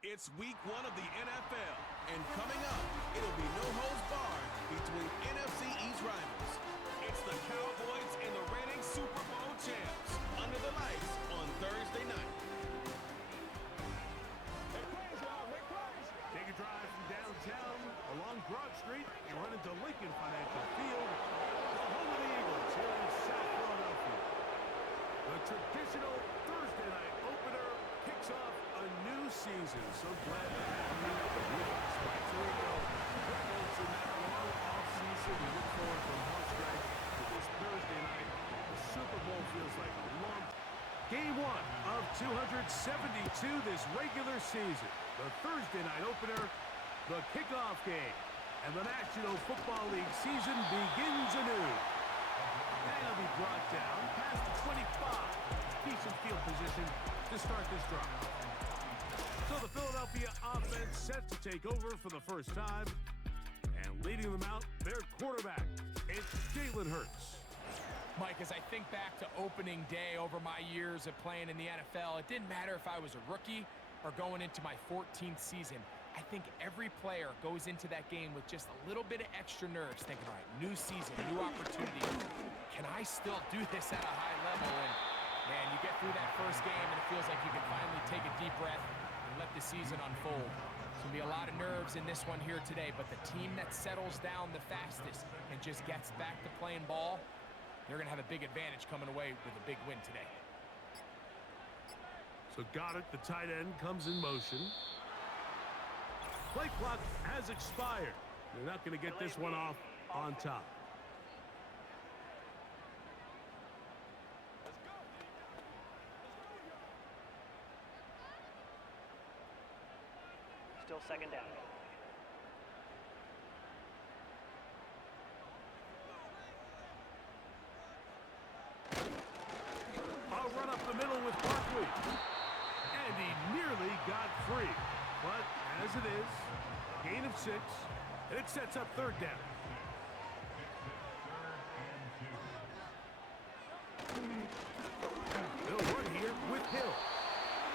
It's week 1 of the NFL, and coming up, it'll be no holds barred between NFC East rivals. It's the Cowboys and the reigning Super Bowl champs under the lights on Thursday night. Take a drive from downtown along Broad Street and run into Lincoln Financial Field, the home of the Eagles here in South Philadelphia. The traditional Thursday night opener kicks off a new season. So glad to have you with us. Right, so we go. Folks, in that long off-season, we look forward from horse drag to this Thursday night. The Super Bowl feels like a long Game 1 of 272 this regular season. The Thursday night opener, the kickoff game. And the National Football League season begins anew. And it'll be brought down past the 25. Decent field position to start this drive. So the Philadelphia offense set to take over for the first time. And leading them out, their quarterback, it's Jalen Hurts. Mike, as I think back to opening day over my years of playing in the NFL, it didn't matter if I was a rookie or going into my 14th season. I think every player goes into that game with just a little bit of extra nerves, thinking, all right, new season, new opportunity. Can I still do this at a high level? And, man, you get through that first game, and it feels like you can finally take a deep breath and let the season unfold. There's going to be a lot of nerves in this one here today, but the team that settles down the fastest and just gets back to playing ball, they're going to have a big advantage coming away with a big win today. So got it. The tight end comes in motion. Play clock has expired. They're not going to get this one off on top. Still second down. A run up the middle with Barkley. And he nearly got free. But as it is, gain of 6, and it sets up third down. They'll run here with Hill.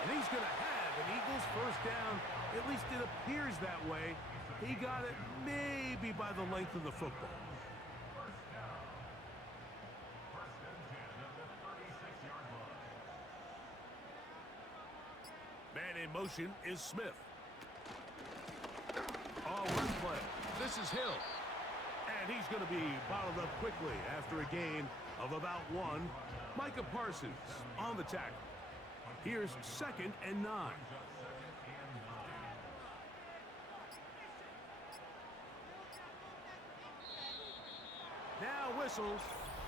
And he's going to have an Eagles first down. At least it appears that way. He got it maybe by the length of the football. Man in motion is Smith. Oh, run play. This is Hill. And he's going to be bottled up quickly after a gain of about 1. Micah Parsons on the tackle. Here's 2nd and 9. Now whistles.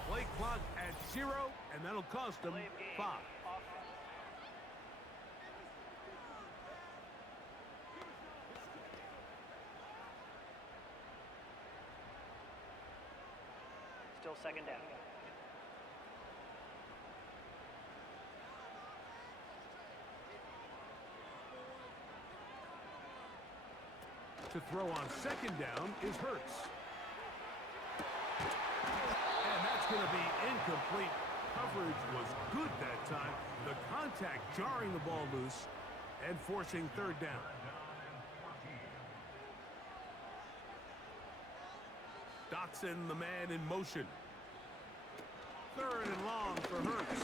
Play clock at 0, and that'll cost them 5. Still second down. To throw on 2nd down is Hurts. And that's going to be incomplete. Coverage was good that time. The contact jarring the ball loose and forcing third down. Dotson, the man in motion. 3rd and long for Hurts.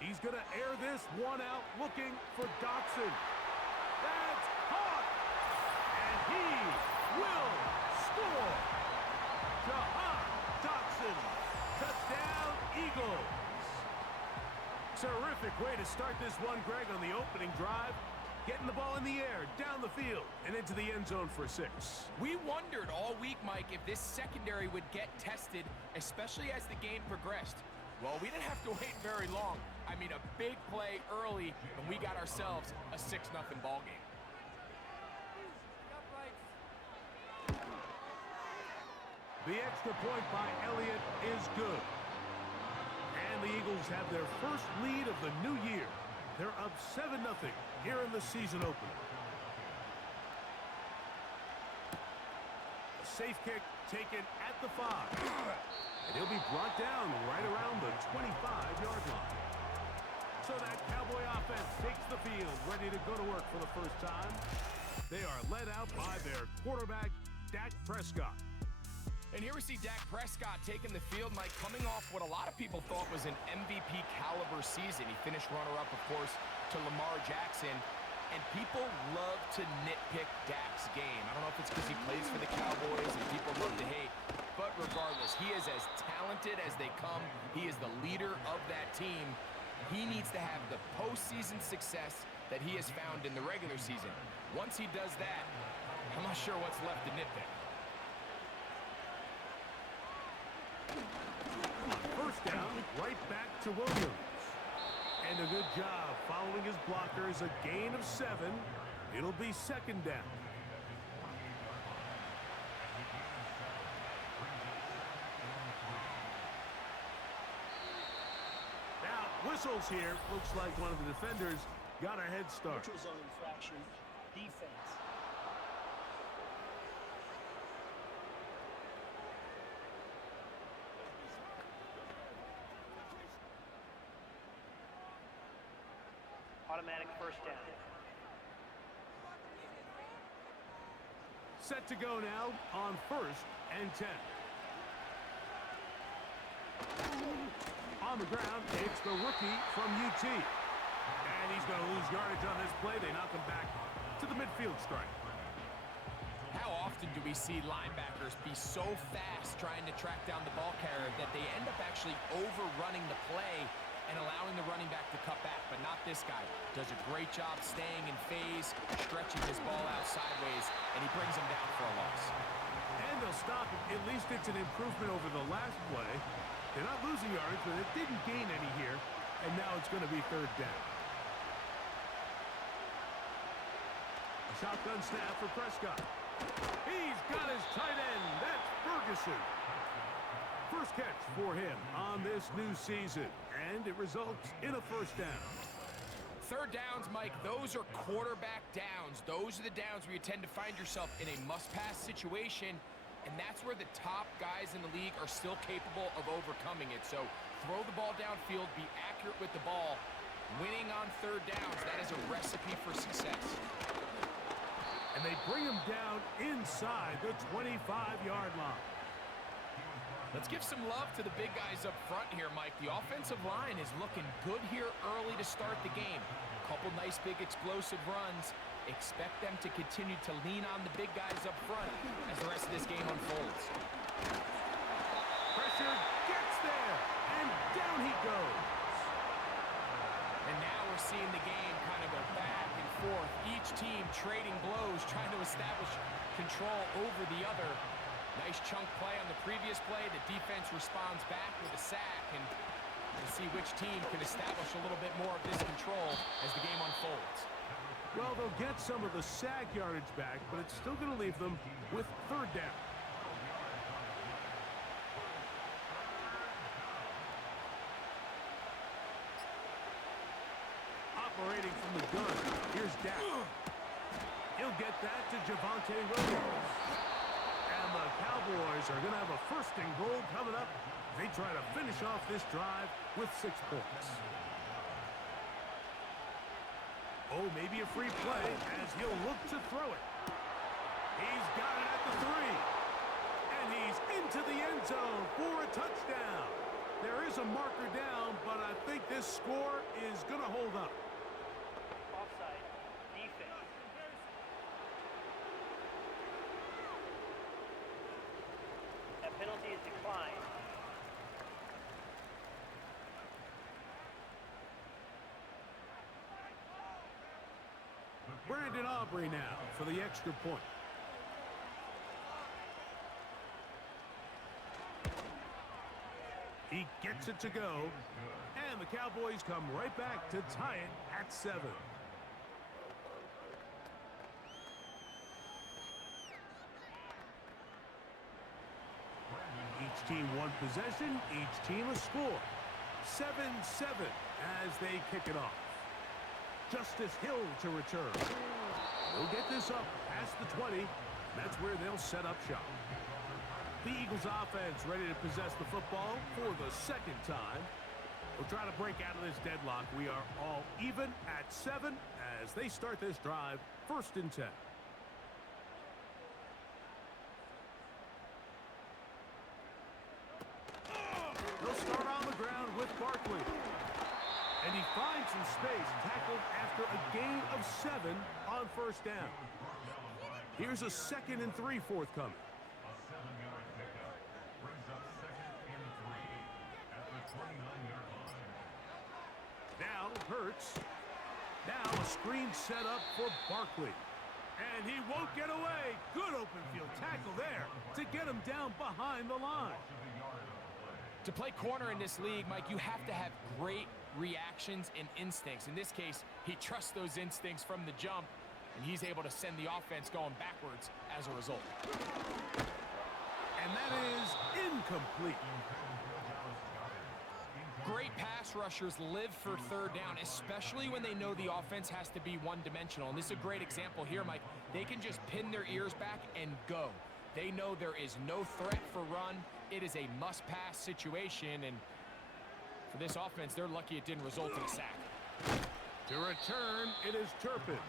He's going to air this one out, looking for Dotson. That's caught! And he will score! Jahan Dotson, touchdown Eagles! Terrific way to start this one, Greg, on the opening drive. Getting the ball in the air, down the field, and into the end zone for 6. We wondered all week, Mike, if this secondary would get tested, especially as the game progressed. Well, we didn't have to wait very long. I mean, a big play early, and we got ourselves a 6-0 ball game. The extra point by Elliott is good. And the Eagles have their first lead of the new year. They're up 7-0 here in the season opener. A safe kick taken at the 5. And he'll be brought down right around the 25-yard line. So that Cowboy offense takes the field, ready to go to work for the first time. They are led out by their quarterback, Dak Prescott. And here we see Dak Prescott taking the field, Mike, coming off what a lot of people thought was an MVP caliber season. He finished runner-up, of course, to Lamar Jackson. And people love to nitpick Dak's game. I don't know if it's because he plays for the Cowboys and people love to hate. But regardless, he is as talented as they come. He is the leader of that team. He needs to have the postseason success that he has found in the regular season. Once he does that, I'm not sure what's left to nitpick. First down, right back to Williams. And a good job following his blockers, a gain of 7. It'll be second down. Now, whistles here. Looks like one of the defenders got a head start. Neutral zone infraction. Defense. Automatic first down. Set to go now on 1st and 10. On the ground, it's the rookie from UT. And he's going to lose yardage on this play. They knock him back to the midfield stripe. How often do we see linebackers be so fast trying to track down the ball carrier that they end up actually overrunning the play and allowing the running back to cut back, but not this guy. Does a great job staying in phase, stretching his ball out sideways, and he brings him down for a loss. And they'll stop it. At least it's an improvement over the last play. They're not losing yards, but it didn't gain any here, and now it's going to be third down. A shotgun snap for Prescott. He's got his tight end. That's Ferguson. First catch for him on this new season, and it results in a first down. Third downs, Mike, those are quarterback downs. Those are the downs where you tend to find yourself in a must-pass situation, and that's where the top guys in the league are still capable of overcoming it. So throw the ball downfield, be accurate with the ball. Winning on third downs, that is a recipe for success. And they bring him down inside the 25-yard line. Let's give some love to the big guys up front here, Mike. The offensive line is looking good here early to start the game. A couple nice big explosive runs. Expect them to continue to lean on the big guys up front as the rest of this game unfolds. Pressure gets there, and down he goes. And now we're seeing the game kind of go back and forth. Each team trading blows, trying to establish control over the other. Nice chunk play on the previous play. The defense responds back with a sack, and we'll see which team can establish a little bit more of this control as the game unfolds. Well, they'll get some of the sack yardage back, but it's still going to leave them with third down. Operating from the gun, here's Dak. He'll get that to Javonte Williams. And the Cowboys are going to have a first and goal coming up. They try to finish off this drive with 6 points. Oh, maybe a free play as he'll look to throw it. He's got it at the 3. And he's into the end zone for a touchdown. There is a marker down, but I think this score is going to hold up. Offside. Defense. That penalty is declined. Brandon Aubrey now for the extra point. He gets it to go, and the Cowboys come right back to tie it at 7. Each team one possession, each team a score. 7-7 as they kick it off. Justice Hill to return. They'll get this up past the 20. That's where they'll set up shop. The Eagles offense ready to possess the football for the second time. We'll try to break out of this deadlock. We are all even at 7 as they start this drive, 1st and 10. They'll start on the ground with Barkley. And he finds some space, tackled after a gain of 7 on 1st down. Here's a 2nd and 3 forthcoming. Now Hurts. Now a screen set up for Barkley. And he won't get away. Good open field tackle there to get him down behind the line. To play corner in this league, Mike, you have to have great reactions and instincts. In this case, he trusts those instincts from the jump, and he's able to send the offense going backwards as a result. And that is incomplete. Great pass rushers live for 3rd down, especially when they know the offense has to be one-dimensional. And this is a great example here, Mike. They can just pin their ears back and go. They know there is no threat for run. It is a must-pass situation, and for this offense, they're lucky it didn't result in a sack. To return, it is Turpin.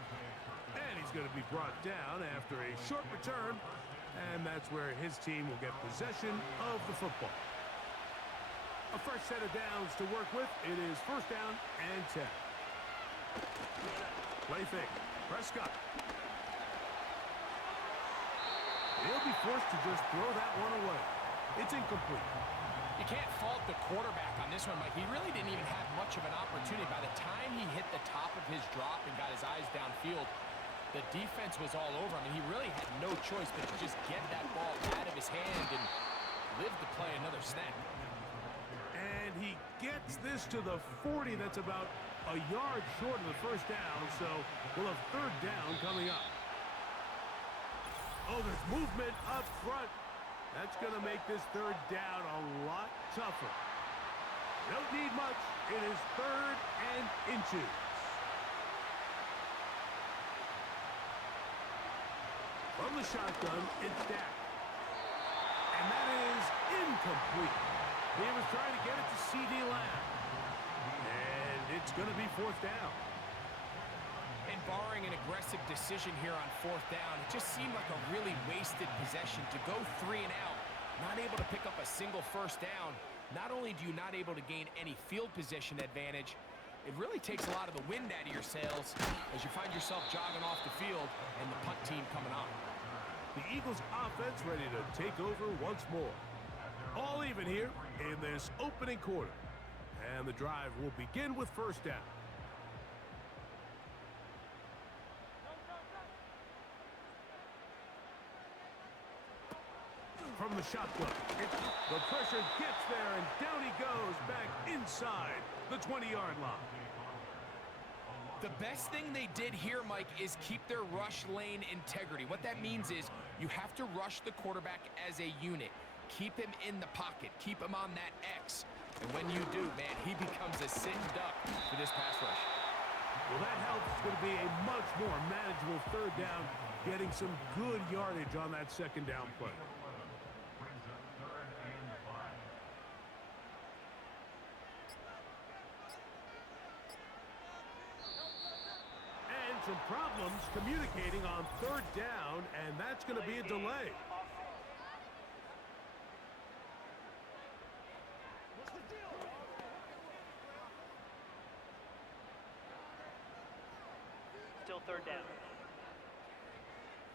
And he's going to be brought down after a short return, and that's where his team will get possession of the football. A fresh set of downs to work with. It is 1st down and 10. Play fake. Prescott. He'll be forced to just throw that one away. It's incomplete. You can't fault the quarterback on this one, Mike. He really didn't even have much of an opportunity. By the time he hit the top of his drop and got his eyes downfield, the defense was all over him, and he really had no choice but to just get that ball out of his hand and live to play another snap. And he gets this to the 40. That's about a yard short of the 1st down, so we'll have 3rd down coming up. Oh, there's movement up front. That's going to make this 3rd down a lot tougher. Don't need much. It is 3rd and inches. From the shotgun, it's Dak. And that is incomplete. He was trying to get it to C.D. Lamb. And it's going to be 4th down. And barring an aggressive decision here on 4th down, it just seemed like a really wasted possession to go 3 and out, not able to pick up a single 1st down. Not only do you not able to gain any field position advantage, it really takes a lot of the wind out of your sails as you find yourself jogging off the field and the punt team coming on. The Eagles offense ready to take over once more. All even here in this opening quarter. And the drive will begin with 1st down. From the shotgun. The pressure gets there, and down he goes back inside the 20-yard line. The best thing they did here, Mike, is keep their rush lane integrity. What that means is you have to rush the quarterback as a unit. Keep him in the pocket. Keep him on that X. And when you do, man, he becomes a sitting duck for this pass rush. Well, that helps. It's going to be a much more manageable 3rd down, getting some good yardage on that 2nd down play. And some problems communicating on 3rd down, and that's going to be a delay. Still 3rd down.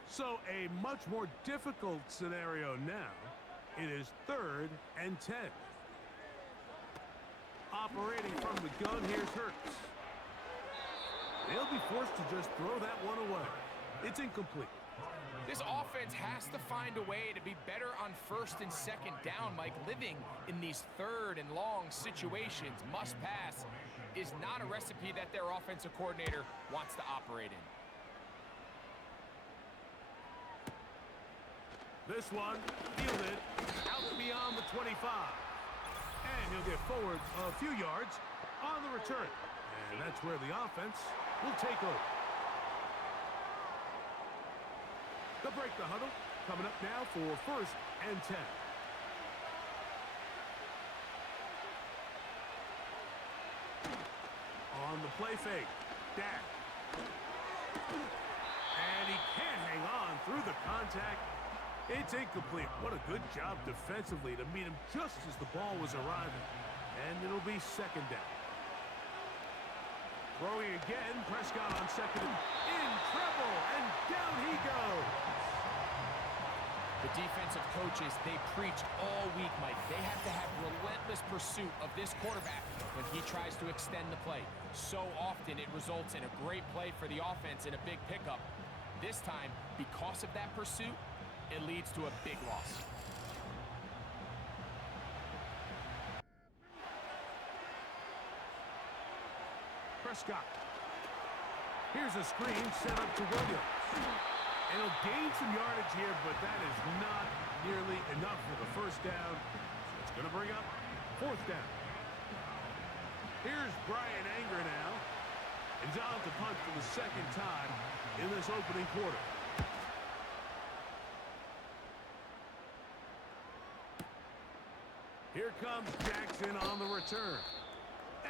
So a much more difficult scenario now. It is 3rd and 10. Operating from the gun, here's Hurts. They'll be forced to just throw that one away. It's incomplete. This offense has to find a way to be better on 1st and 2nd down, Mike. Living in these 3rd and long situations, must pass, is not a recipe that their offensive coordinator wants to operate in. This one, fielded, out beyond the 25. And he'll get forward a few yards on the return. And that's where the offense will take over. They'll break the huddle. Coming up now for 1st and 10. on the play fake. Dak. And he can't hang on through the contact. It's incomplete. What a good job defensively to meet him just as the ball was arriving. And it'll be second down. Throwing again, Prescott on second. In trouble, and down he goes. The defensive coaches, they preach all week, Mike. They have to have relentless pursuit of this quarterback when he tries to extend the play. So often it results in a great play for the offense and a big pickup. This time, because of that pursuit, it leads to a big loss. Prescott. Here's a screen set up to Williams. And he'll gain some yardage here, but that is not nearly enough for the first down. So it's going to bring up fourth down. Here's Brian Anger now. And on to punt for the second time in this opening quarter. Here comes Jackson on the return.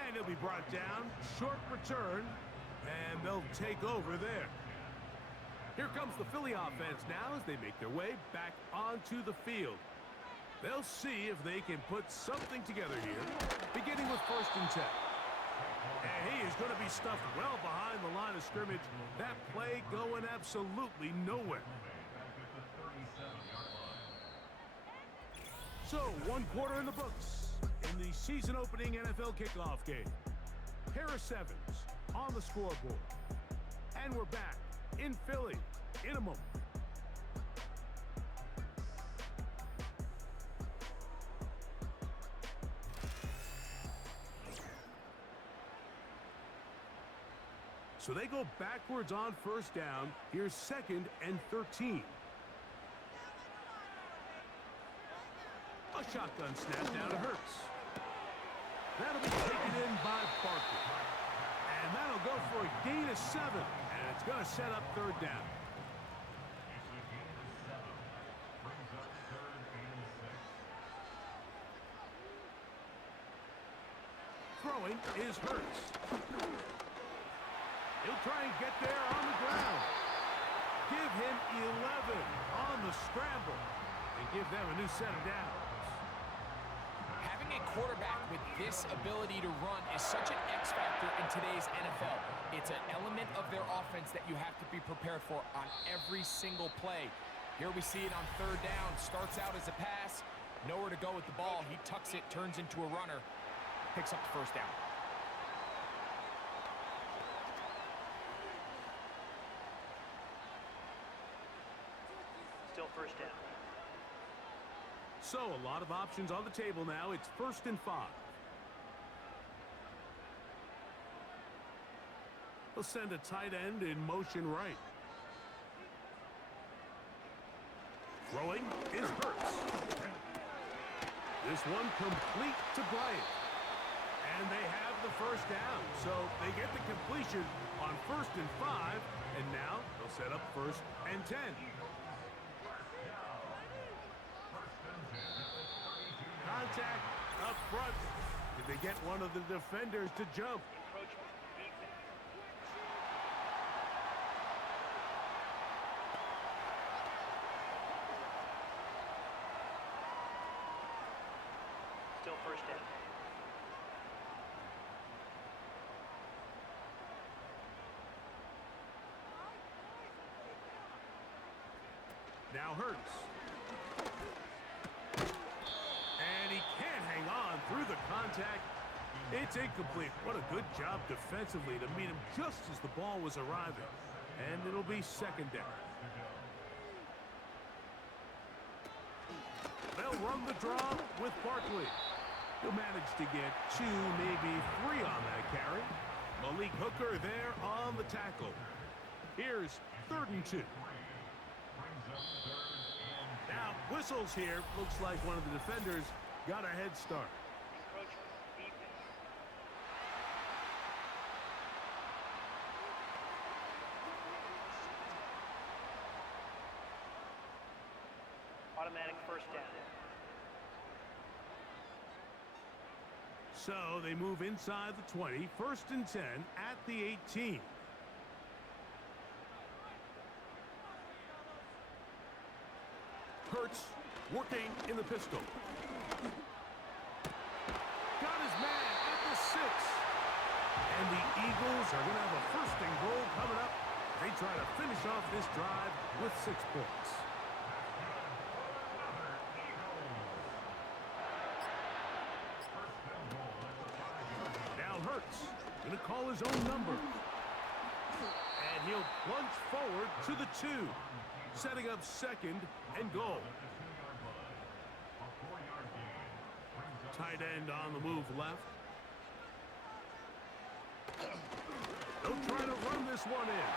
And he'll be brought down. Short return. And they'll take over there. Here comes the Philly offense now as they make their way back onto the field. They'll see if they can put something together here, beginning with 1st and 10. And he is going to be stuffed well behind the line of scrimmage. That play going absolutely nowhere. So, 1 quarter in the books in the season-opening NFL kickoff game. Harris Evans on the scoreboard. And we're back in Philly in a moment. So they go backwards on 1st down. Here's 2nd and 13. A shotgun snap down to Hurts. That'll be taken in by Barkley. And that'll go for a gain of 7. And it's going to set up 3rd down. Throwing is Hurts. He'll try and get there on the ground. Give him 11 on the scramble. And give them a new set of downs. Having a quarterback with this ability to run is such an X factor in today's NFL. It's an element of their offense that you have to be prepared for on every single play. Here we see it on 3rd down. Starts out as a pass. Nowhere to go with the ball. He tucks it, turns into a runner. Picks up the 1st down. Still 1st down. So, a lot of options on the table now. It's 1st and 5. He'll send a tight end in motion right. Throwing is Hurts. This one complete to Bryant. And they have the 1st down. So, they get the completion on 1st and 5. And now, they'll set up 1st and 10. Contact up front. Did they get one of the defenders to jump? Encroachment defense. Still 1st down. Now Hurts. And he can't hang on through the contact. It's incomplete. What a good job defensively to meet him just as the ball was arriving. And it'll be 2nd down. They'll run the draw with Barkley. He'll manage to get 2, maybe 3 on that carry. Malik Hooker there on the tackle. Here's 3rd and 2. Now, whistles here. Looks like one of the defenders got a head start. Encroachment defense. Automatic 1st down. So they move inside the 20, 1st and 10 at the 18. Hurts working in the pistol. Got his man at the 6. And the Eagles are going to have a 1st and goal coming up. They try to finish off this drive with 6 points. Now Hurts going to call his own number. And he'll plunge forward to the 2. Setting up 2nd and goal. Tight end on the move left. They'll try to run this one in.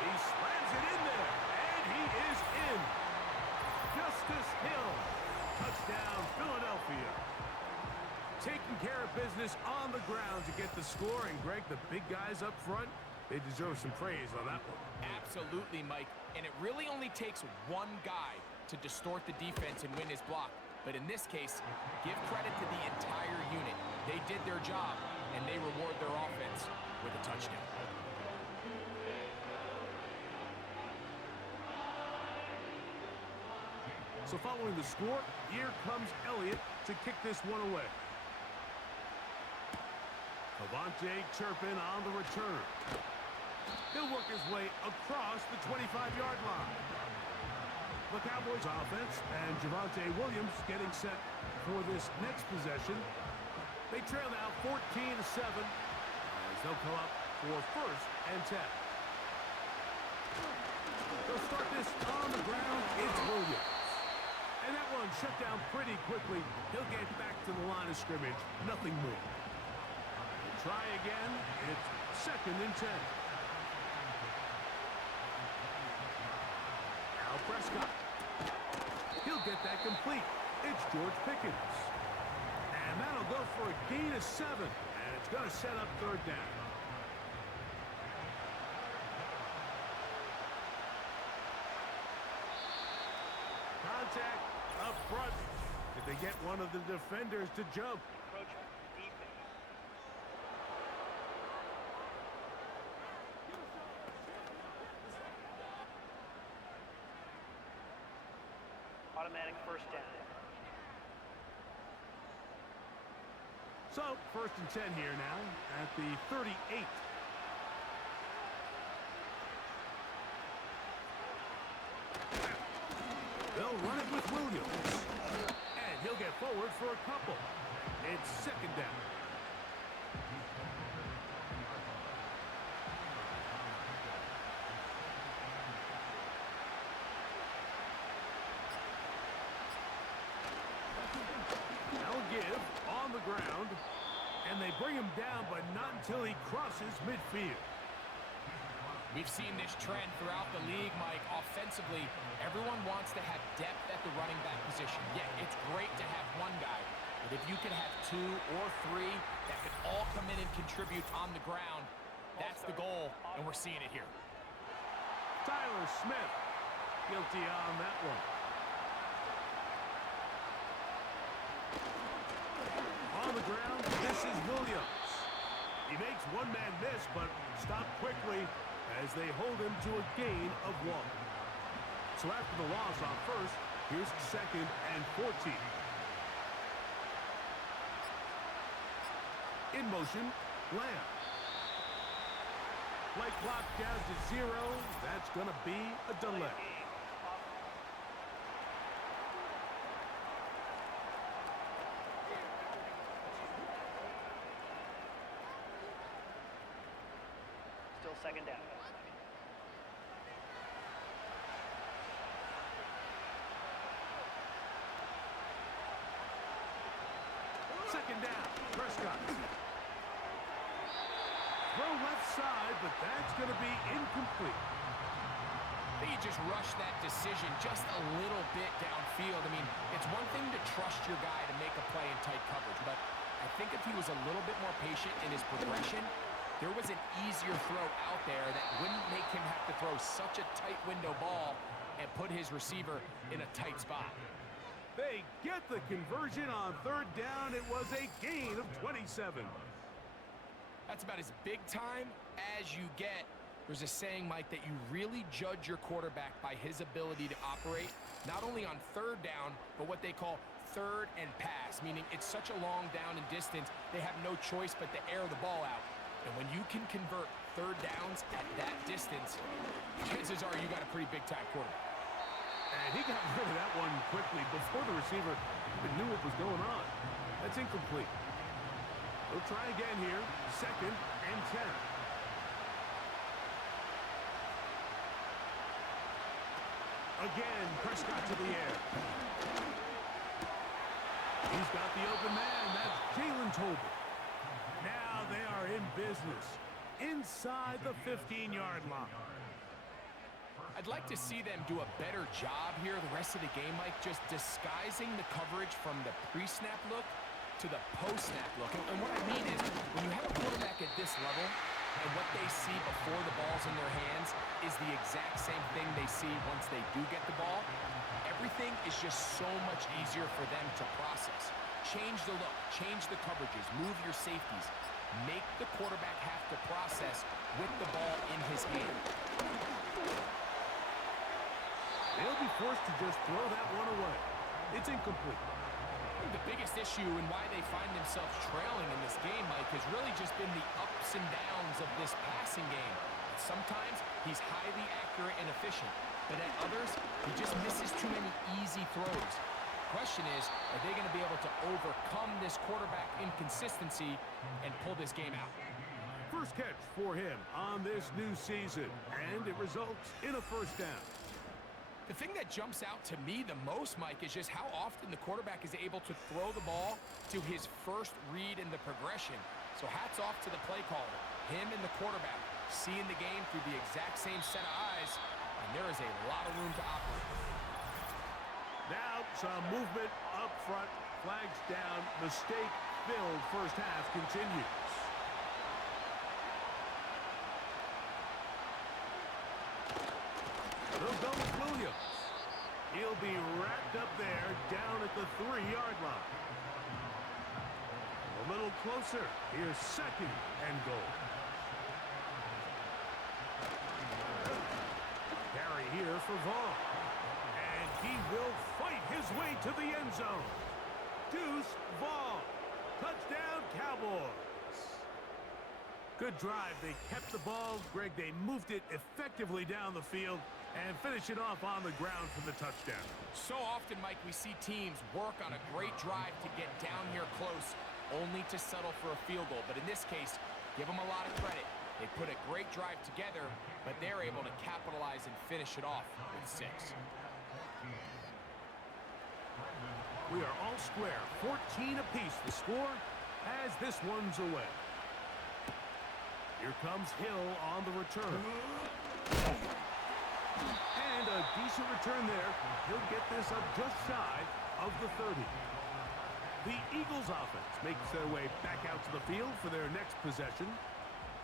He slams it in there, and he is in. Justice Hill. Touchdown, Philadelphia. Taking care of business on the ground to get the score. And, Greg, the big guys up front, they deserve some praise on that one. Absolutely, Mike. And it really only takes one guy to distort the defense and win his block. But in this case, give credit to the entire unit. They did their job, and they reward their offense with a touchdown. So following the score, here comes Elliott to kick this one away. Cavante Turpin on the return. He'll work his way across the 25-yard line. The Cowboys offense and Javonte Williams getting set for this next possession. They trail now 14-7 as they'll come up for 1st and 10. They'll start this on the ground. It's Williams. And that one shut down pretty quickly. He'll get back to the line of scrimmage. Nothing more. We'll try again. It's 2nd and 10. Now Prescott. He'll get that complete. It's George Pickens. And that'll go for a gain of 7. And it's going to set up 3rd down. Contact up front. Did they get one of the defenders to jump? Encroachment, defense. Automatic 1st down. So, 1st and 10 here now at the 38. They'll run it with Williams. And he'll get forward for a couple. It's 2nd down. They'll give on the ground. And they bring him down, but not until he crosses midfield. We've seen this trend throughout the league, Mike. Offensively, everyone wants to have depth at the running back position. Yeah, it's great to have one guy, but if you can have 2 or 3 that can all come in and contribute on the ground, that's the goal, and we're seeing it here. Tyler Smith, guilty on that one. On the ground, this is Williams. He makes one man miss, but stopped quickly as they hold him to a gain of 1. So after the loss on 1st, here's 2nd and 14. In motion, Lamb. Play clock down to 0. That's going to be a delay. Still 2nd down. Second down, Prescott. Throw left side, but that's going to be incomplete. They just rushed that decision just a little bit downfield. I mean, it's one thing to trust your guy to make a play in tight coverage, but I think if he was a little bit more patient in his progression, there was an easier throw out there that wouldn't make him have to throw such a tight window ball and put his receiver in a tight spot. They get the conversion on third down. It was a gain of 27. That's about as big time as you get. There's a saying, Mike, that you really judge your quarterback by his ability to operate, not only on third down, but what they call third and pass, meaning it's such a long down and distance, they have no choice but to air the ball out. And when you can convert third downs at that distance, chances are you got a pretty big-time quarterback. And he got rid of that one quickly before the receiver even knew what was going on. That's incomplete. They'll try again here. 2nd and 10. Again, Prescott to the air. He's got the open man. That's Jalen Tolbert. Now they are in business inside the 15-yard line. I'd like to see them do a better job here the rest of the game, Mike, just disguising the coverage from the pre-snap look to the post-snap look. And what I mean is, when you have a quarterback at this level, and what they see before the ball's in their hands is the exact same thing they see once they do get the ball, everything is just so much easier for them to process. Change the look, change the coverages, move your safeties. Make the quarterback have to process with the ball in his hand. They'll be forced to just throw that one away. It's incomplete. The biggest issue and why they find themselves trailing in this game, Mike, has really just been the ups and downs of this passing game. Sometimes he's highly accurate and efficient, but at others, he just misses too many easy throws. The question is, are they going to be able to overcome this quarterback inconsistency and pull this game out? First catch for him on this new season, and it results in a first down. The thing that jumps out to me the most, Mike, is just how often the quarterback is able to throw the ball to his first read in the progression. So hats off to the play caller. Him and the quarterback seeing the game through the exact same set of eyes, and there is a lot of room to operate. Now some movement up front, flags down, mistake-filled first half continues. They'll go with Williams. He'll be wrapped up there down at the 3-yard line. A little closer. Here's 2nd and goal. Carry here for Vaughn. And he will fight his way to the end zone. Deuce Vaughn. Touchdown, Cowboys. Good drive. They kept the ball. Greg, they moved it effectively down the field and finish it off on the ground for the touchdown. So often, Mike, we see teams work on a great drive to get down here close, only to settle for a field goal. But in this case, give them a lot of credit. They put a great drive together, but they're able to capitalize and finish it off with 6. We are all square. 14 apiece the score as this one's away. Here comes Hill on the return. And a decent return there. He'll get this up just shy of the 30. The Eagles offense makes their way back out to the field for their next possession.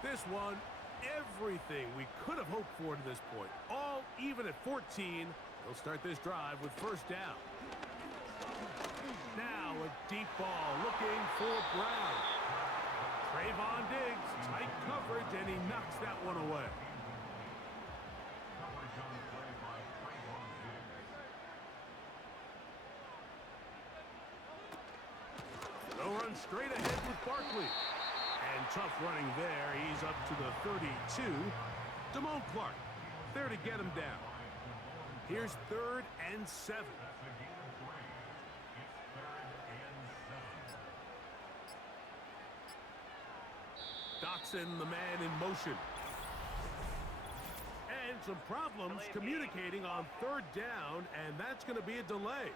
This one, everything we could have hoped for to this point. All even at 14. They'll start this drive with first down. Now a deep ball looking for Brown. Trayvon Diggs, tight coverage, and he knocks that one away. They'll run straight ahead with Barkley. And tough running there. He's up to the 32. Damone Clark there to get him down. Here's 3rd and 7. Dotson, the man in motion. And some problems communicating on 3rd down, and that's going to be a delay.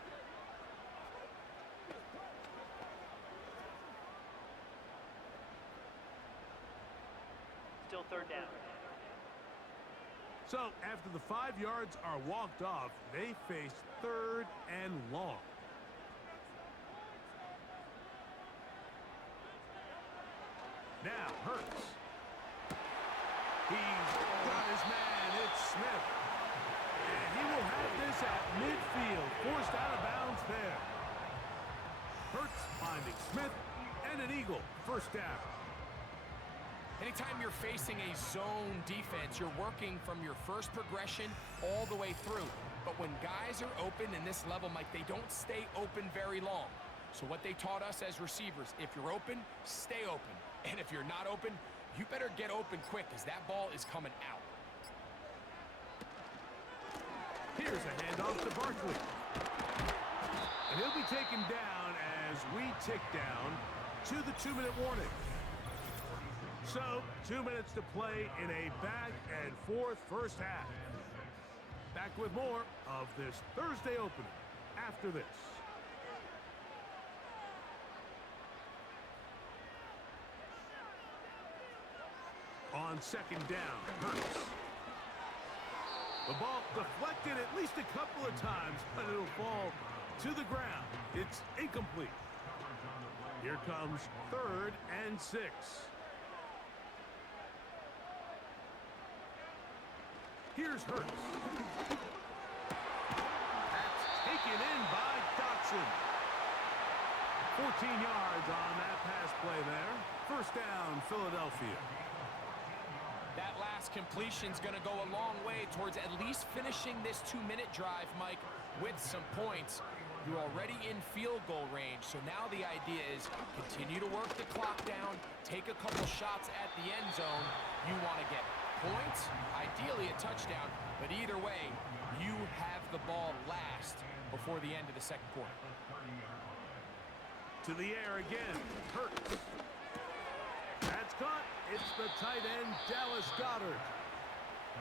Still 3rd down. So after the 5 yards are walked off, they face 3rd and long. Now Hurts. He's got his man. It's Smith. And he will have this at midfield. Forced out of bounds there. Hurts finding Smith, and an eagle. First down. Anytime you're facing a zone defense, you're working from your first progression all the way through. But when guys are open in this level, Mike, they don't stay open very long. So what they taught us as receivers, if you're open, stay open. And if you're not open, you better get open quick because that ball is coming out. Here's a handoff to Barkley. And he'll be taken down as we tick down to the 2-minute warning. So, 2 minutes to play in a back-and-forth first half. Back with more of this Thursday opener after this. On second down, Hurts. The ball deflected at least a couple of times, but it'll fall to the ground. It's incomplete. Here comes 3rd and 6. Here's Hurts. That's taken in by Dotson. 14 yards on that pass play there. First down, Philadelphia. That last completion's going to go a long way towards at least finishing this 2-minute drive, Mike, with some points. You're already in field goal range, so now the idea is continue to work the clock down, take a couple shots at the end zone. You want to get points, ideally a touchdown, but either way, you have the ball last before the end of the second quarter. To the air again, Hurts. That's caught. It's the tight end, Dallas Goedert.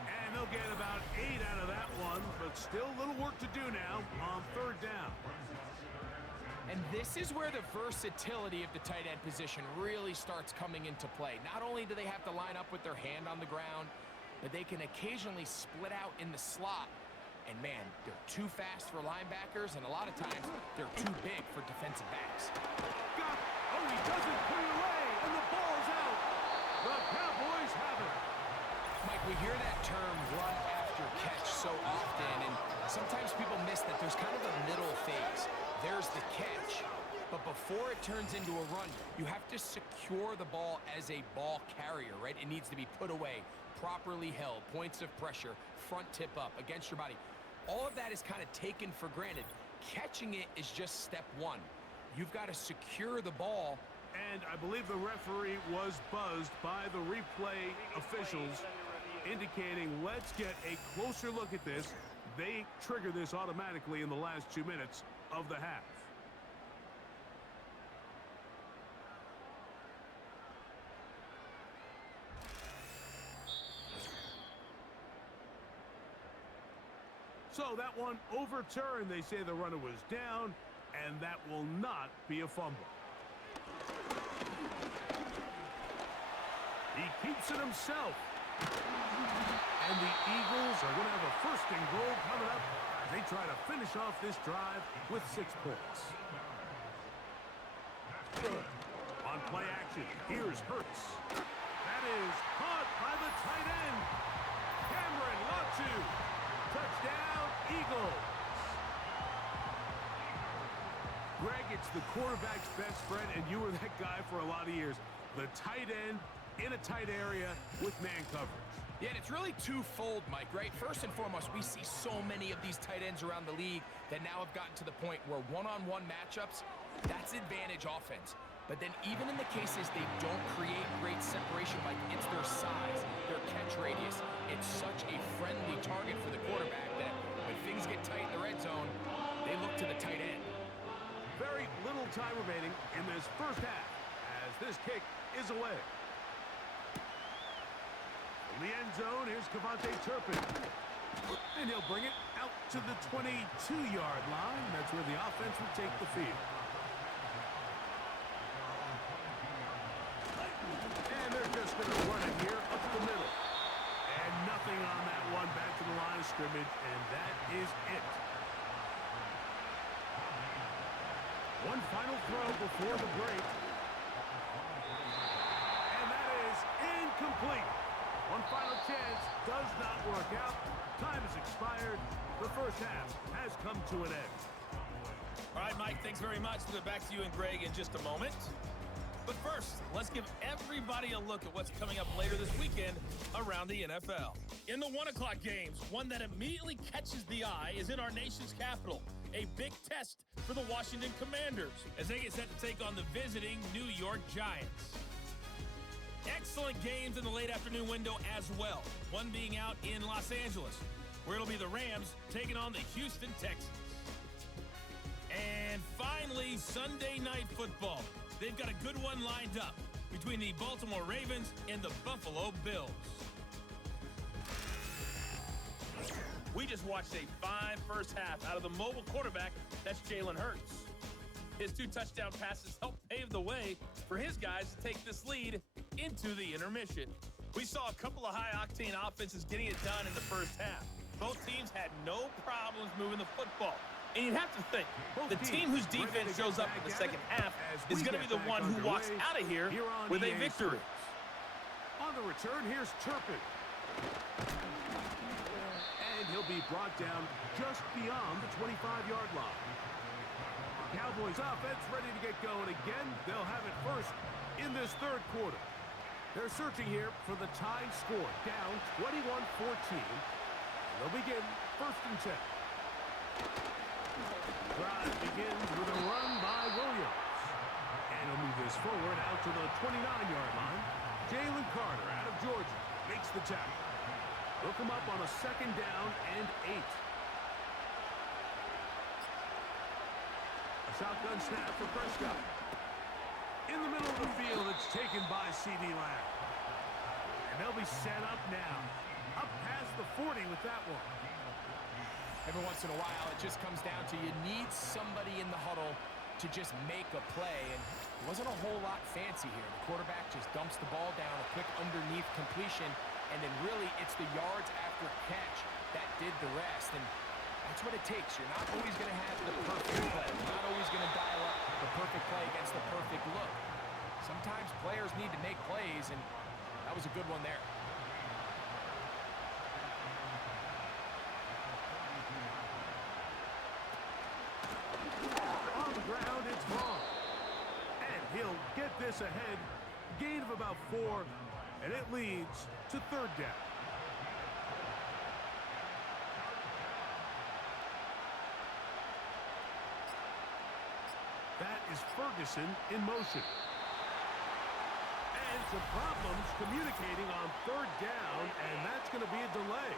And they'll get about 8 out of that one, but still a little work to do now on 3rd down. And this is where the versatility of the tight end position really starts coming into play. Not only do they have to line up with their hand on the ground, but they can occasionally split out in the slot. And man, they're too fast for linebackers, and a lot of times they're too big for defensive backs. Got it. Oh, he doesn't put it away, and the ball's out. The Cowboys have it. Mike, we hear that term run after catch so often, and sometimes people miss that there's kind of a middle phase. There's the catch, but before it turns into a run, you have to secure the ball as a ball carrier, right? It needs to be put away, properly held, points of pressure, front tip up against your body. All of that is kind of taken for granted. Catching it is just step one. You've got to secure the ball. And I believe the referee was buzzed by the replay officials indicating let's get a closer look at this. They trigger this automatically in the last 2 minutes of the half. So that one overturned. They say the runner was down, and that will not be a fumble. He keeps it himself. And the Eagles are going to have a 1st and goal coming up as they try to finish off this drive with 6 points. On play action, here's Hurts. That is caught by the tight end, Cameron Latu. Touchdown, Eagles. Greg, it's the quarterback's best friend, and you were that guy for a lot of years. The tight end in a tight area with man coverage. Yeah, and it's really twofold, Mike, right? First and foremost, we see so many of these tight ends around the league that now have gotten to the point where one-on-one matchups, that's advantage offense. But then even in the cases they don't create great separation, Mike, it's their size, their catch radius. It's such a friendly target for the quarterback that when things get tight in the red zone, they look to the tight end. Very little time remaining in this first half as this kick is away. In the end zone, here's Cavante Turpin. And he'll bring it out to the 22-yard line. That's where the offense will take the field. And they're just going to run it here up the middle. And nothing on that one. Back to the line of scrimmage, and that is it. One final throw before the break. And that is incomplete. One final chance does not work out. Time has expired. The first half has come to an end. All right, Mike, thanks very much. We'll get back to you and Greg in just a moment. But first, let's give everybody a look at what's coming up later this weekend around the NFL. In the 1 o'clock games, one that immediately catches the eye is in our nation's capital. A big test for the Washington Commanders as they get set to take on the visiting New York Giants. Excellent games in the late afternoon window as well. One being out in Los Angeles, where it'll be the Rams taking on the Houston Texans. And finally, Sunday Night Football. They've got a good one lined up between the Baltimore Ravens and the Buffalo Bills. We just watched a fine first half out of the mobile quarterback, that's Jalen Hurts. His 2 touchdown passes helped pave the way for his guys to take this lead into the intermission. We saw a couple of high-octane offenses getting it done in the first half. Both teams had no problems moving the football. And you'd have to think, the team whose defense shows up in the second half is going to be the one who walks out of here with a victory. On the return, here's Turpin. And he'll be brought down just beyond the 25-yard line. Cowboys offense ready to get going again. They'll have it first in this third quarter. They're searching here for the tie score, down 21-14. They'll begin 1st and 10. Drive begins with a run by Williams. And he'll move this forward out to the 29-yard line. Jalen Carter out of Georgia makes the tackle. They'll come up on a 2nd down and 8. A shotgun snap for Prescott. In the middle of the field, it's taken by C.D. Lamb. And they'll be set up now. Up past the 40 with that one. Every once in a while, it just comes down to you need somebody in the huddle to just make a play, and it wasn't a whole lot fancy here. The quarterback just dumps the ball down, a quick underneath completion, and then really it's the yards after catch that did the rest, and that's what it takes. You're not always going to have the perfect play. You're not always going to dial up the perfect play against the perfect look. Sometimes players need to make plays, and that was a good one there. Ground, it's wrong. And he'll get this ahead. Gain of about 4, and it leads to 3rd down. That is Ferguson in motion. And some problems communicating on 3rd down, and that's going to be a delay.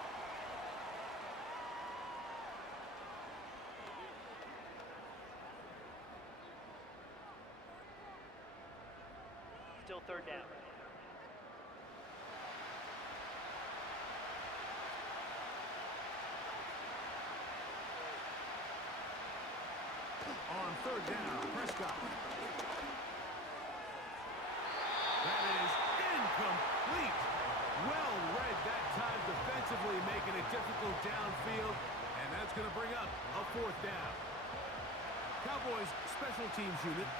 Still 3rd down. On 3rd down, Prescott. That is incomplete. Well read that time defensively, making it difficult downfield, and that's going to bring up a 4th down. Cowboys special teams unit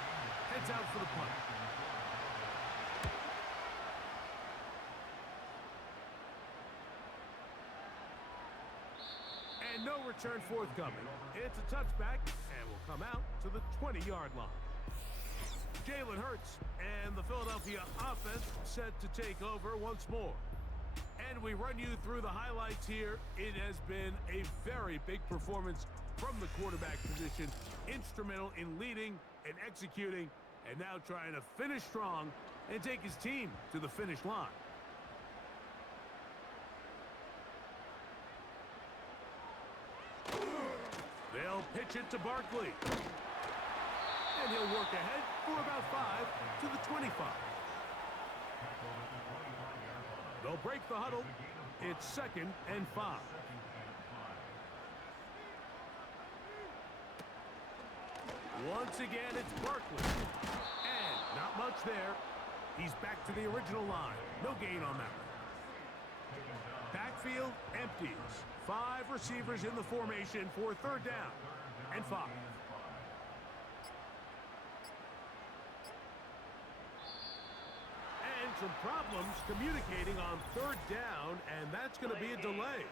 heads out for the punt. And no return forthcoming. It's a touchback, and will come out to the 20-yard line. Jalen Hurts and the Philadelphia offense set to take over once more. And we run you through the highlights here. It has been a very big performance from the quarterback position. Instrumental in leading and executing, and now trying to finish strong and take his team to the finish line. They'll pitch it to Barkley. And he'll work ahead for about 5 to the 25. They'll break the huddle. It's 2nd and 5. Once again, it's Barkley. And not much there. He's back to the original line. No gain on that one. Backfield empties. 5 receivers in the formation for 3rd down and 5. And some problems communicating on 3rd down, and that's going to be a delay.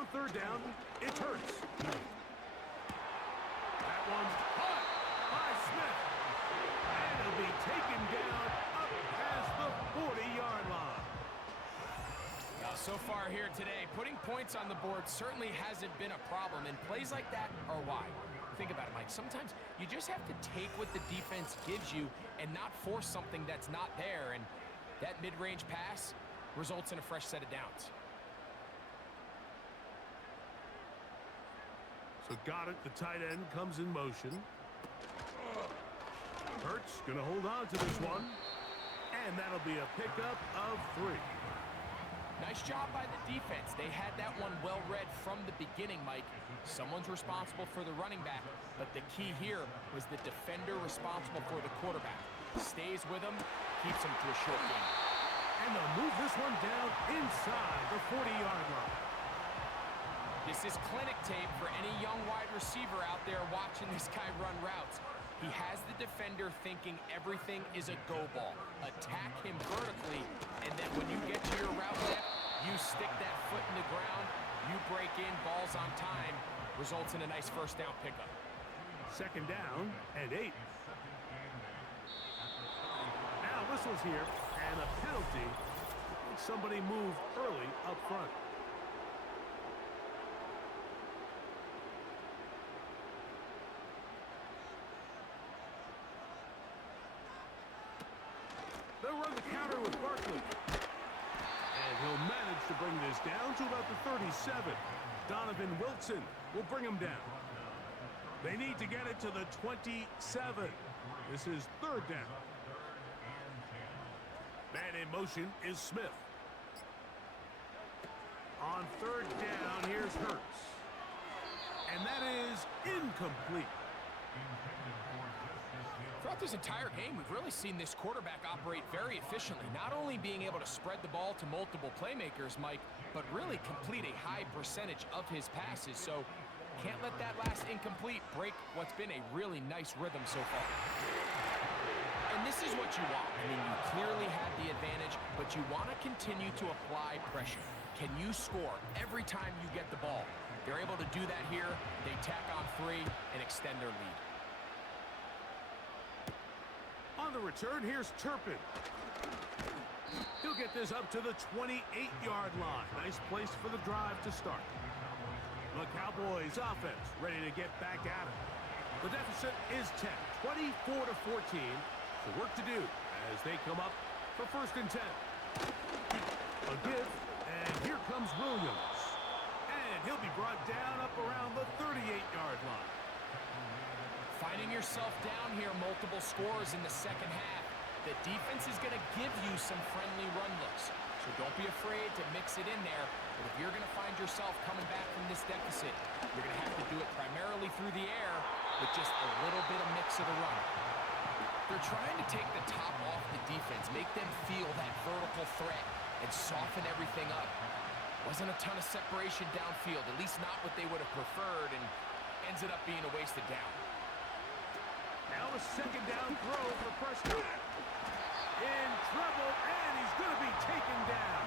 On third down, it's Hurts. That one's caught by Smith. And he'll be taken down up past the 40-yard line. Now, so far here today, putting points on the board certainly hasn't been a problem, and plays like that are why. Think about it, Mike. Sometimes you just have to take what the defense gives you and not force something that's not there, and that mid-range pass results in a fresh set of downs. So got it. The tight end comes in motion. Hurts going to hold on to this one. And that'll be a pickup of 3. Nice job by the defense. They had that one well read from the beginning, Mike. Someone's responsible for the running back, but the key here was the defender responsible for the quarterback. Stays with him, keeps him to a short game. And they'll move this one down inside the 40-yard line. This is clinic tape for any young wide receiver out there watching this guy run routes. He has the defender thinking everything is a go ball. Attack him vertically, and then when you get to your route left, you stick that foot in the ground, you break in, balls on time, results in a nice first down pickup. Second down and 8. Now whistles here, and a penalty. Somebody moved early up front. They'll run the counter with Barkley. And he'll manage to bring this down to about the 37. Donovan Wilson will bring him down. They need to get it to the 27. This is third down. Man in motion is Smith. On third down, here's Hurts. And that is incomplete. Throughout this entire game, we've really seen this quarterback operate very efficiently, not only being able to spread the ball to multiple playmakers, Mike, but really complete a high percentage of his passes. So can't let that last incomplete break what's been a really nice rhythm so far. And this is what you want. I mean, you clearly have the advantage, but you want to continue to apply pressure. Can you score every time you get the ball? They're able to do that here. They tack on 3 and extend their lead. On the return, here's Turpin. He'll get this up to the 28-yard line. Nice place for the drive to start. The Cowboys offense ready to get back at it. The deficit is 10, 24-14. So work to do as they come up for first and 10. A give, and here comes Williams. And he'll be brought down up around the 38-yard line. Finding yourself down here, multiple scores in the second half. The defense is going to give you some friendly run looks. So don't be afraid to mix it in there. But if you're going to find yourself coming back from this deficit, you're going to have to do it primarily through the air with just a little bit of mix of the run. They're trying to take the top off the defense, make them feel that vertical threat, and soften everything up. Wasn't a ton of separation downfield, at least not what they would have preferred, and ends it up being a wasted down. Now a second down throw for Prescott. In trouble, and he's going to be taken down.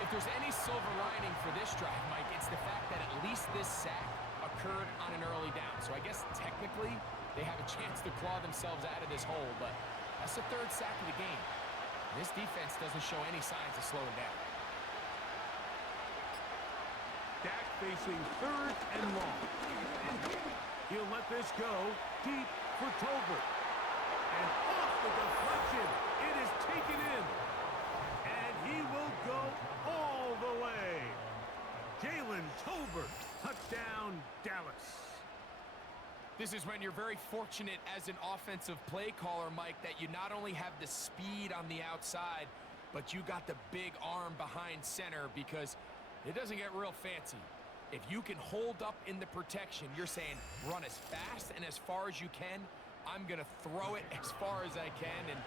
If there's any silver lining for this drive, Mike, it's the fact that at least this sack occurred on an early down. So I guess technically they have a chance to claw themselves out of this hole, but that's the third sack of the game. This defense doesn't show any signs of slowing down. Dak facing third and long. He'll let this go deep for Tolbert. And off the deflection, it is taken in. And he will go all the way. Jalen Tolbert, touchdown, Dallas. This is when you're very fortunate as an offensive play caller, Mike, that you not only have the speed on the outside, but you got the big arm behind center, because it doesn't get real fancy. If you can hold up in the protection, you're saying run as fast and as far as you can. I'm going to throw it as far as I can, and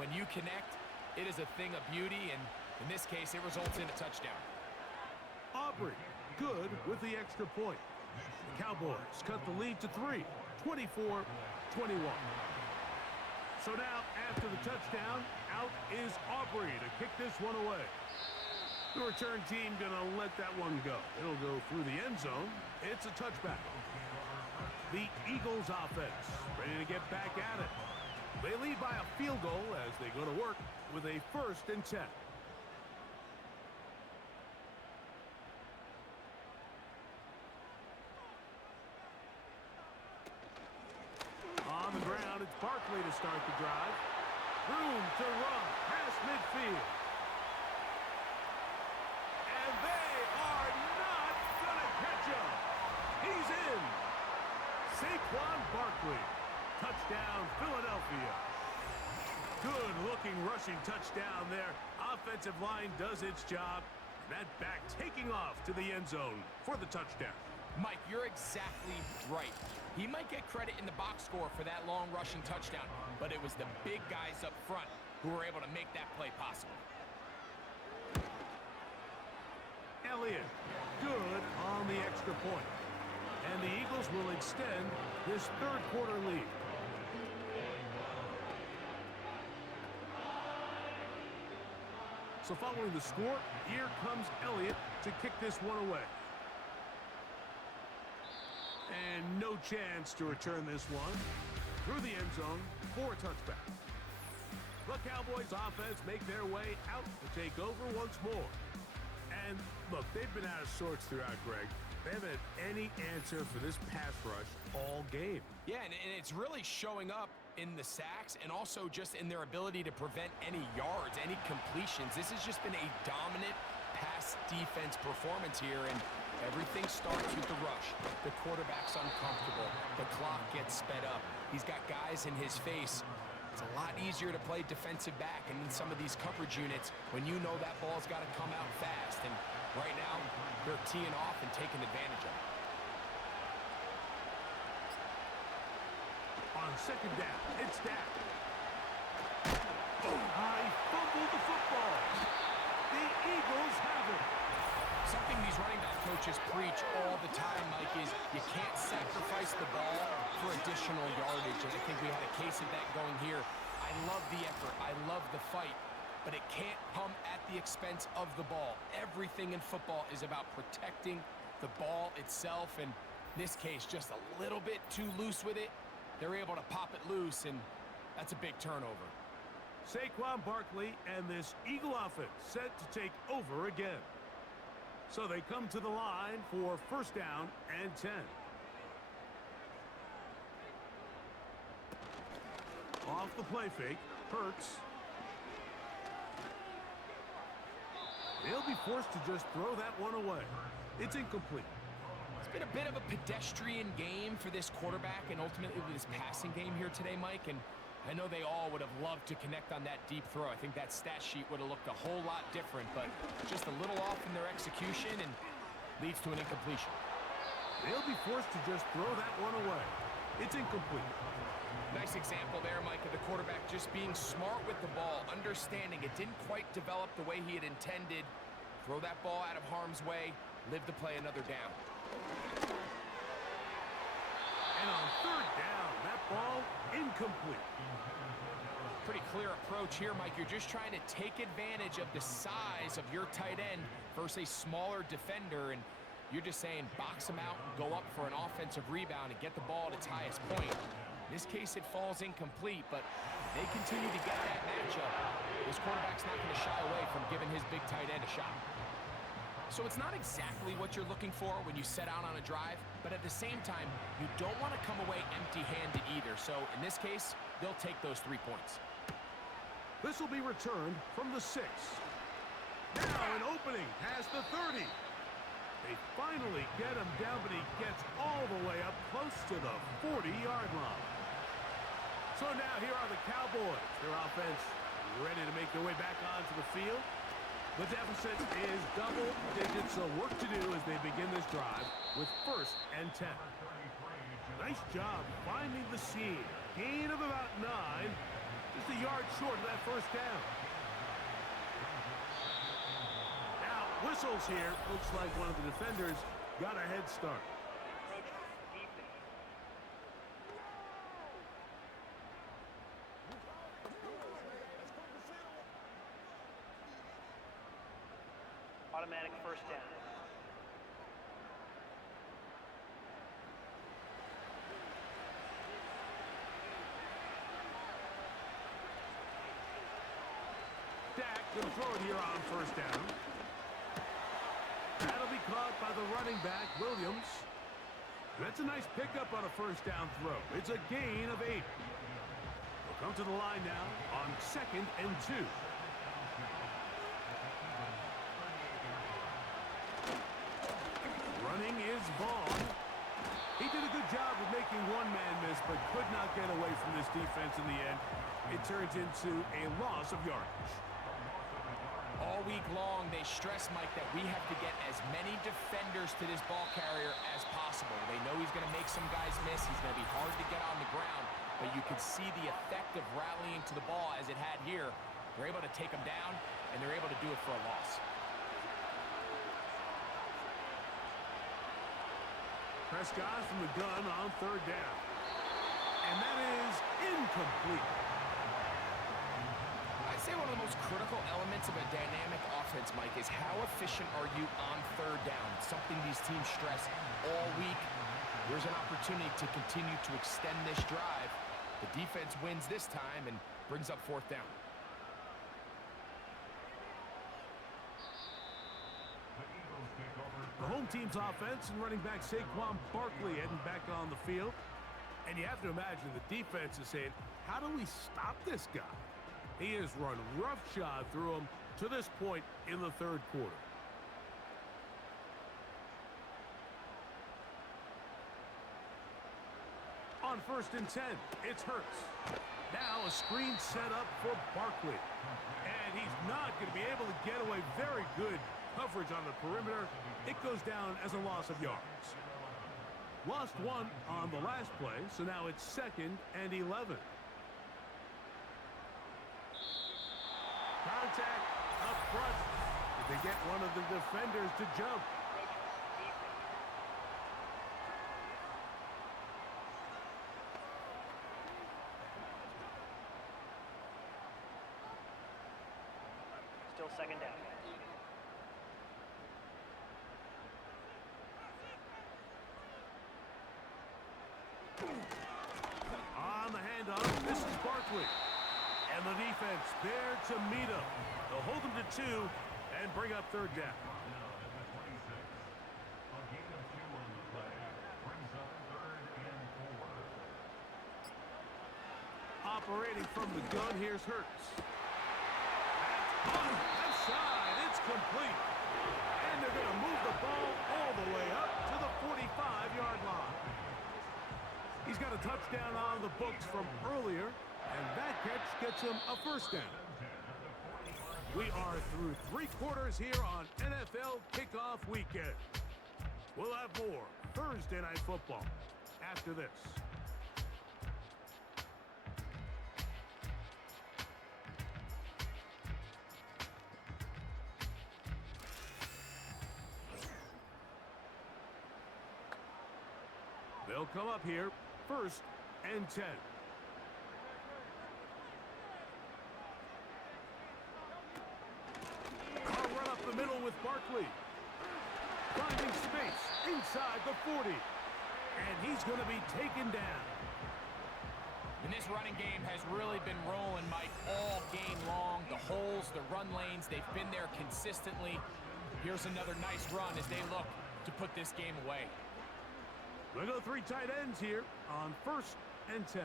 when you connect, it is a thing of beauty, and in this case, it results in a touchdown. Aubrey, good with the extra point. The Cowboys cut the lead to 3, 24-21. So now, after the touchdown, out is Aubrey to kick this one away. The return team going to let that one go. It'll go through the end zone. It's a touchback. The Eagles offense ready to get back at it. They lead by a field goal as they go to work with a 1st and 10. On the ground, it's Barkley to start the drive. Room to run past midfield. And they are not going to catch him. He's in. Saquon Barkley. Touchdown, Philadelphia. Good-looking rushing touchdown there. Offensive line does its job. That back taking off to the end zone for the touchdown. Mike, you're exactly right. He might get credit in the box score for that long rushing touchdown, but it was the big guys up front who were able to make that play possible. Elliott, good on the extra point. And the Eagles will extend this 3rd quarter lead. So following the score, here comes Elliott to kick this one away. And no chance to return this one through the end zone for a touchback. The Cowboys offense make their way out to take over once more. And look, they've been out of sorts throughout, Greg. They haven't had any answer for this pass rush all game. Yeah, and it's really showing up in the sacks and also just in their ability to prevent any yards, any completions. This has just been a dominant pass defense performance here, and everything starts with the rush. The quarterback's uncomfortable. The clock gets sped up. He's got guys in his face. It's a lot easier to play defensive back, and in some of these coverage units, when you know that ball's got to come out fast, and right now, they're teeing off and taking advantage of it. On 2nd down, it's Dak. I fumbled the football. The Eagles have it. Something these running back coaches preach all the time, Mike, is you can't sacrifice the ball for additional yardage, and I think we had a case of that going here. I love the effort. I love the fight, but it can't come at the expense of the ball. Everything in football is about protecting the ball itself, and in this case, just a little bit too loose with it. They're able to pop it loose, and that's a big turnover. Saquon Barkley and this Eagle offense set to take over again. So they come to the line for 1st down and 10. Off the play fake, Hurts. They'll be forced to just throw that one away. It's incomplete. It's been a bit of a pedestrian game for this quarterback and ultimately this passing game here today, Mike, and I know they all would have loved to connect on that deep throw. I think that stat sheet would have looked a whole lot different, but just a little off in their execution and leads to an incompletion. They'll be forced to just throw that one away. It's incomplete. Nice example there, Mike, of the quarterback just being smart with the ball, understanding it didn't quite develop the way he had intended. Throw that ball out of harm's way, live to play another down. And on 3rd down, that ball incomplete. Pretty clear approach here, Mike. You're just trying to take advantage of the size of your tight end versus a smaller defender, and you're just saying box him out, go up for an offensive rebound, and get the ball at its highest point. In this case, it falls incomplete, but they continue to get that matchup. This quarterback's not going to shy away from giving his big tight end a shot. So it's not exactly what you're looking for when you set out on a drive, but at the same time, you don't want to come away empty-handed either. So in this case, they'll take those 3 points. This will be returned from the 6. Now an opening past the 30. They finally get him down, but he gets all the way up close to the 40-yard line. So now here are the Cowboys. Their offense ready to make their way back onto the field. The deficit is double digits, so work to do as they begin this drive with 1st and 10. Nice job finding the seam. Gain of about 9. Just a yard short of that 1st down. Now, whistles here. Looks like one of the defenders got a head start. Automatic first down. Dak going to throw it here on first down. That'll be caught by the running back, Williams. That's a nice pickup on a first down throw. It's a gain of 8. We'll come to the line now on 2nd and 2. Running is Vaughn. He did a good job of making one man miss, but could not get away from this defense in the end. It turns into a loss of yardage. All week long, they stress, Mike, that we have to get as many defenders to this ball carrier as possible. They know he's going to make some guys miss. He's going to be hard to get on the ground, but you can see the effect of rallying to the ball as it had here. They're able to take him down, and they're able to do it for a loss. Prescott from the gun on 3rd down. And that is incomplete. I'd say one of the most critical elements of a dynamic offense, Mike, is how efficient are you on 3rd down? It's something these teams stress all week. There's an opportunity to continue to extend this drive. The defense wins this time and brings up 4th down. The home team's offense and running back Saquon Barkley heading back on the field. And you have to imagine the defense is saying, how do we stop this guy? He has run roughshod through him to this point in the 3rd quarter. On 1st and 10, it's Hurts. Now a screen set up for Barkley. And he's not going to be able to get away. Very good coverage on the perimeter. It goes down as a loss of yards. Lost 1 on the last play, so now it's 2nd and 11. Contact up front. Did they get one of the defenders to jump? Still 2nd down. On the handoff, this is Barkley. And the defense there to meet him. They'll hold him to 2 and bring up 3rd down. Operating from the gun, here's Hurts. That's on the left side. It's complete. And they're going to move the ball all the way up to the 45-yard line. He's got a touchdown on the books from earlier, and that catch gets him a 1st down. We are through 3 quarters here on NFL Kickoff Weekend. We'll have more Thursday Night Football after this. They'll come up here, 1st and 10. A run up the middle with Barkley. Finding space inside the 40. And he's going to be taken down. And this running game has really been rolling, Mike, all game long. The holes, the run lanes, they've been there consistently. Here's another nice run as they look to put this game away. We'll go 3 tight ends here on 1st and 10.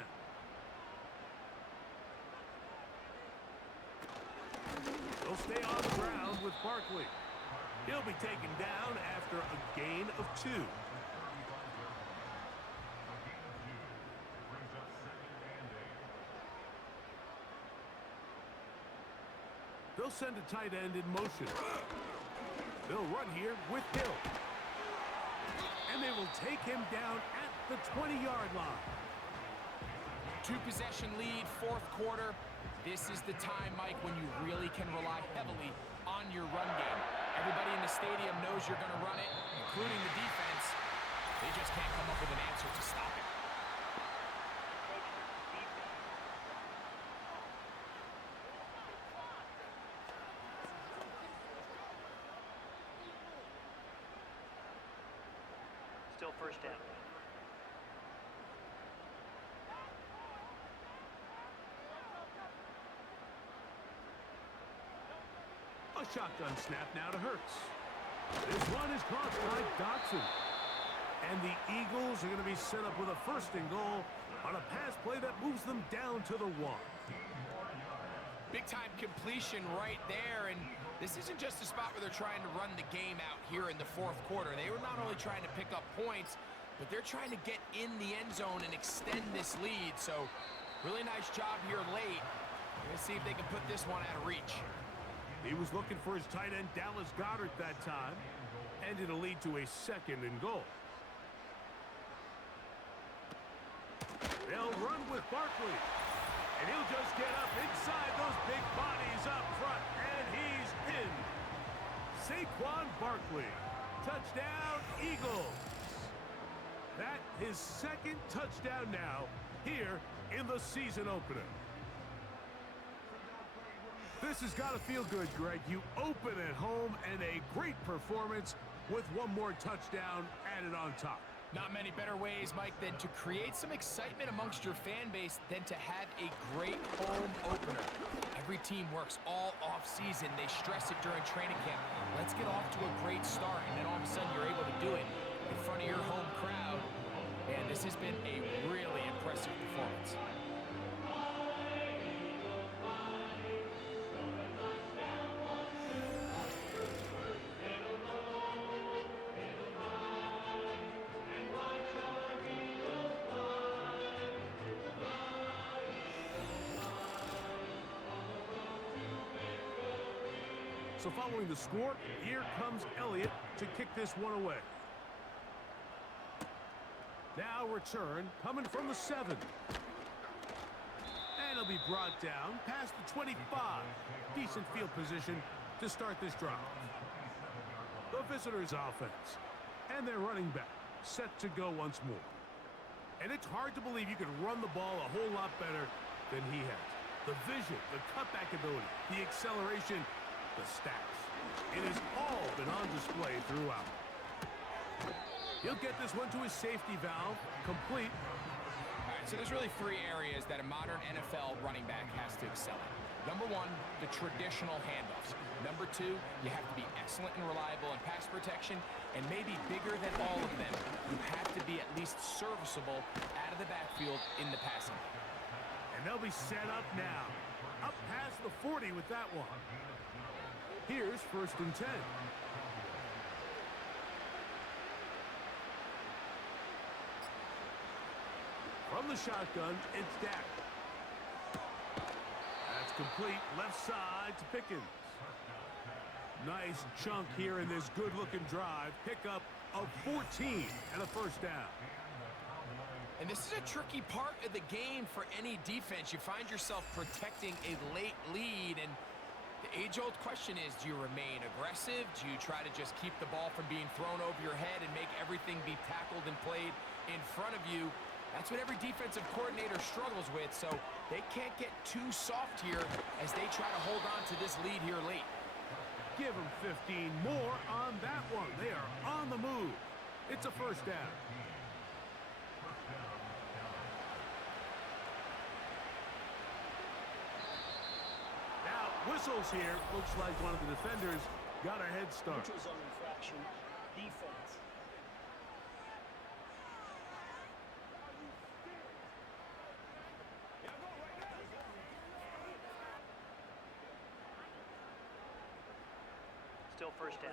They'll stay on the ground with Barkley. He'll be taken down after a gain of 2. They'll send a tight end in motion. They'll run here with Hill. And they will take him down at the 20-yard line. 2-possession lead, 4th quarter. This is the time, Mike, when you really can rely heavily on your run game. Everybody in the stadium knows you're going to run it, including the defense. They just can't come up with an answer to stop it. Still first down. A shotgun snap now to Hurts. This one is caught by Dotson. And the Eagles are going to be set up with a first and goal on a pass play that moves them down to the 1. Big-time completion right there, and this isn't just a spot where they're trying to run the game out here in the fourth quarter. They were not only trying to pick up points, but they're trying to get in the end zone and extend this lead. So really nice job here late. We're going to see if they can put this one out of reach. He was looking for his tight end, Dallas Goedert, that time. And it'll lead to a second and goal. They'll run with Barkley. And he'll just get up inside those big bodies up front. And he's in. Saquon Barkley. Touchdown, Eagles. That his second touchdown now here in the season opener. This has got to feel good, Greg. You open at home and a great performance with one more touchdown added on top. Not many better ways, Mike, than to create some excitement amongst your fan base than to have a great home opener. Every team works all off-season. They stress it during training camp. Let's get off to a great start, and then all of a sudden you're able to do it in front of your home crowd. And this has been a really impressive performance. So following the score, here comes Elliott to kick this one away. Now return coming from the 7. And it'll be brought down past the 25. Decent field position to start this drive. The visitors' offense and their running back set to go once more. And it's hard to believe you could run the ball a whole lot better than he has. The vision, the cutback ability, the acceleration, the stats. It has all been on display throughout. He'll get this one to his safety valve, complete. All right, so there's really 3 areas that a modern NFL running back has to excel in. Number 1, the traditional handoffs. Number 2, you have to be excellent and reliable in pass protection, and maybe bigger than all of them, you have to be at least serviceable out of the backfield in the passing. And they'll be set up now. Up past the 40 with that one. Here's first and 10. From the shotgun, it's Dak. That's complete left side to Pickens. Nice chunk here in this good-looking drive. Pickup of 14 and a first down. And this is a tricky part of the game for any defense. You find yourself protecting a late lead, and the age-old question is, do you remain aggressive? Do you try to just keep the ball from being thrown over your head and make everything be tackled and played in front of you? That's what every defensive coordinator struggles with, so they can't get too soft here as they try to hold on to this lead here late. Give them 15 more on that one. They are on the move. It's a first down. Whistles here. Looks like one of the defenders got a head start. Neutral zone infraction. Defense. Still first down.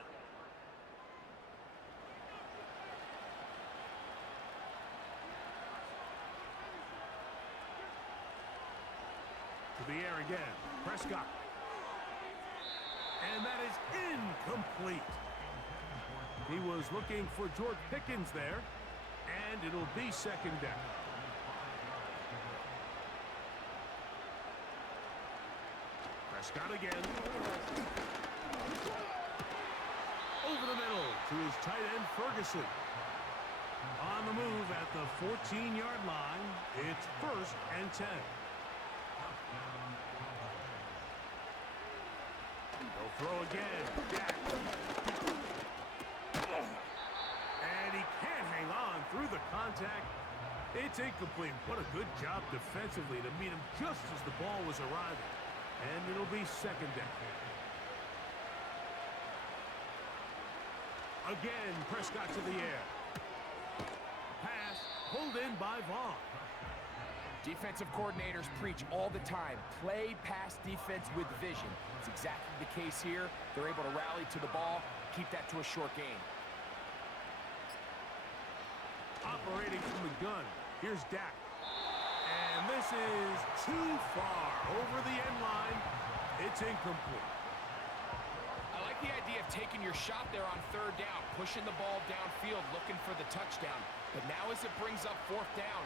To the air again. Prescott. And that is incomplete. He was looking for George Pickens there, and it'll be second down. Prescott again. Over the middle to his tight end, Ferguson. On the move at the 14-yard line. It's first and 10. They'll throw again. Dak. And he can't hang contact. It's incomplete. What a good job defensively to meet him just as the ball was arriving. And it'll be second down. Again, Prescott to the air. Pass pulled in by Vaughn. Defensive coordinators preach all the time, play pass defense with vision. It's exactly the case here. They're able to rally to the ball, keep that to a short game. Operating from the gun, here's Dak. And this is too far over the end line. It's incomplete. I like the idea of taking your shot there on third down, pushing the ball downfield, looking for the touchdown. But now as it brings up fourth down,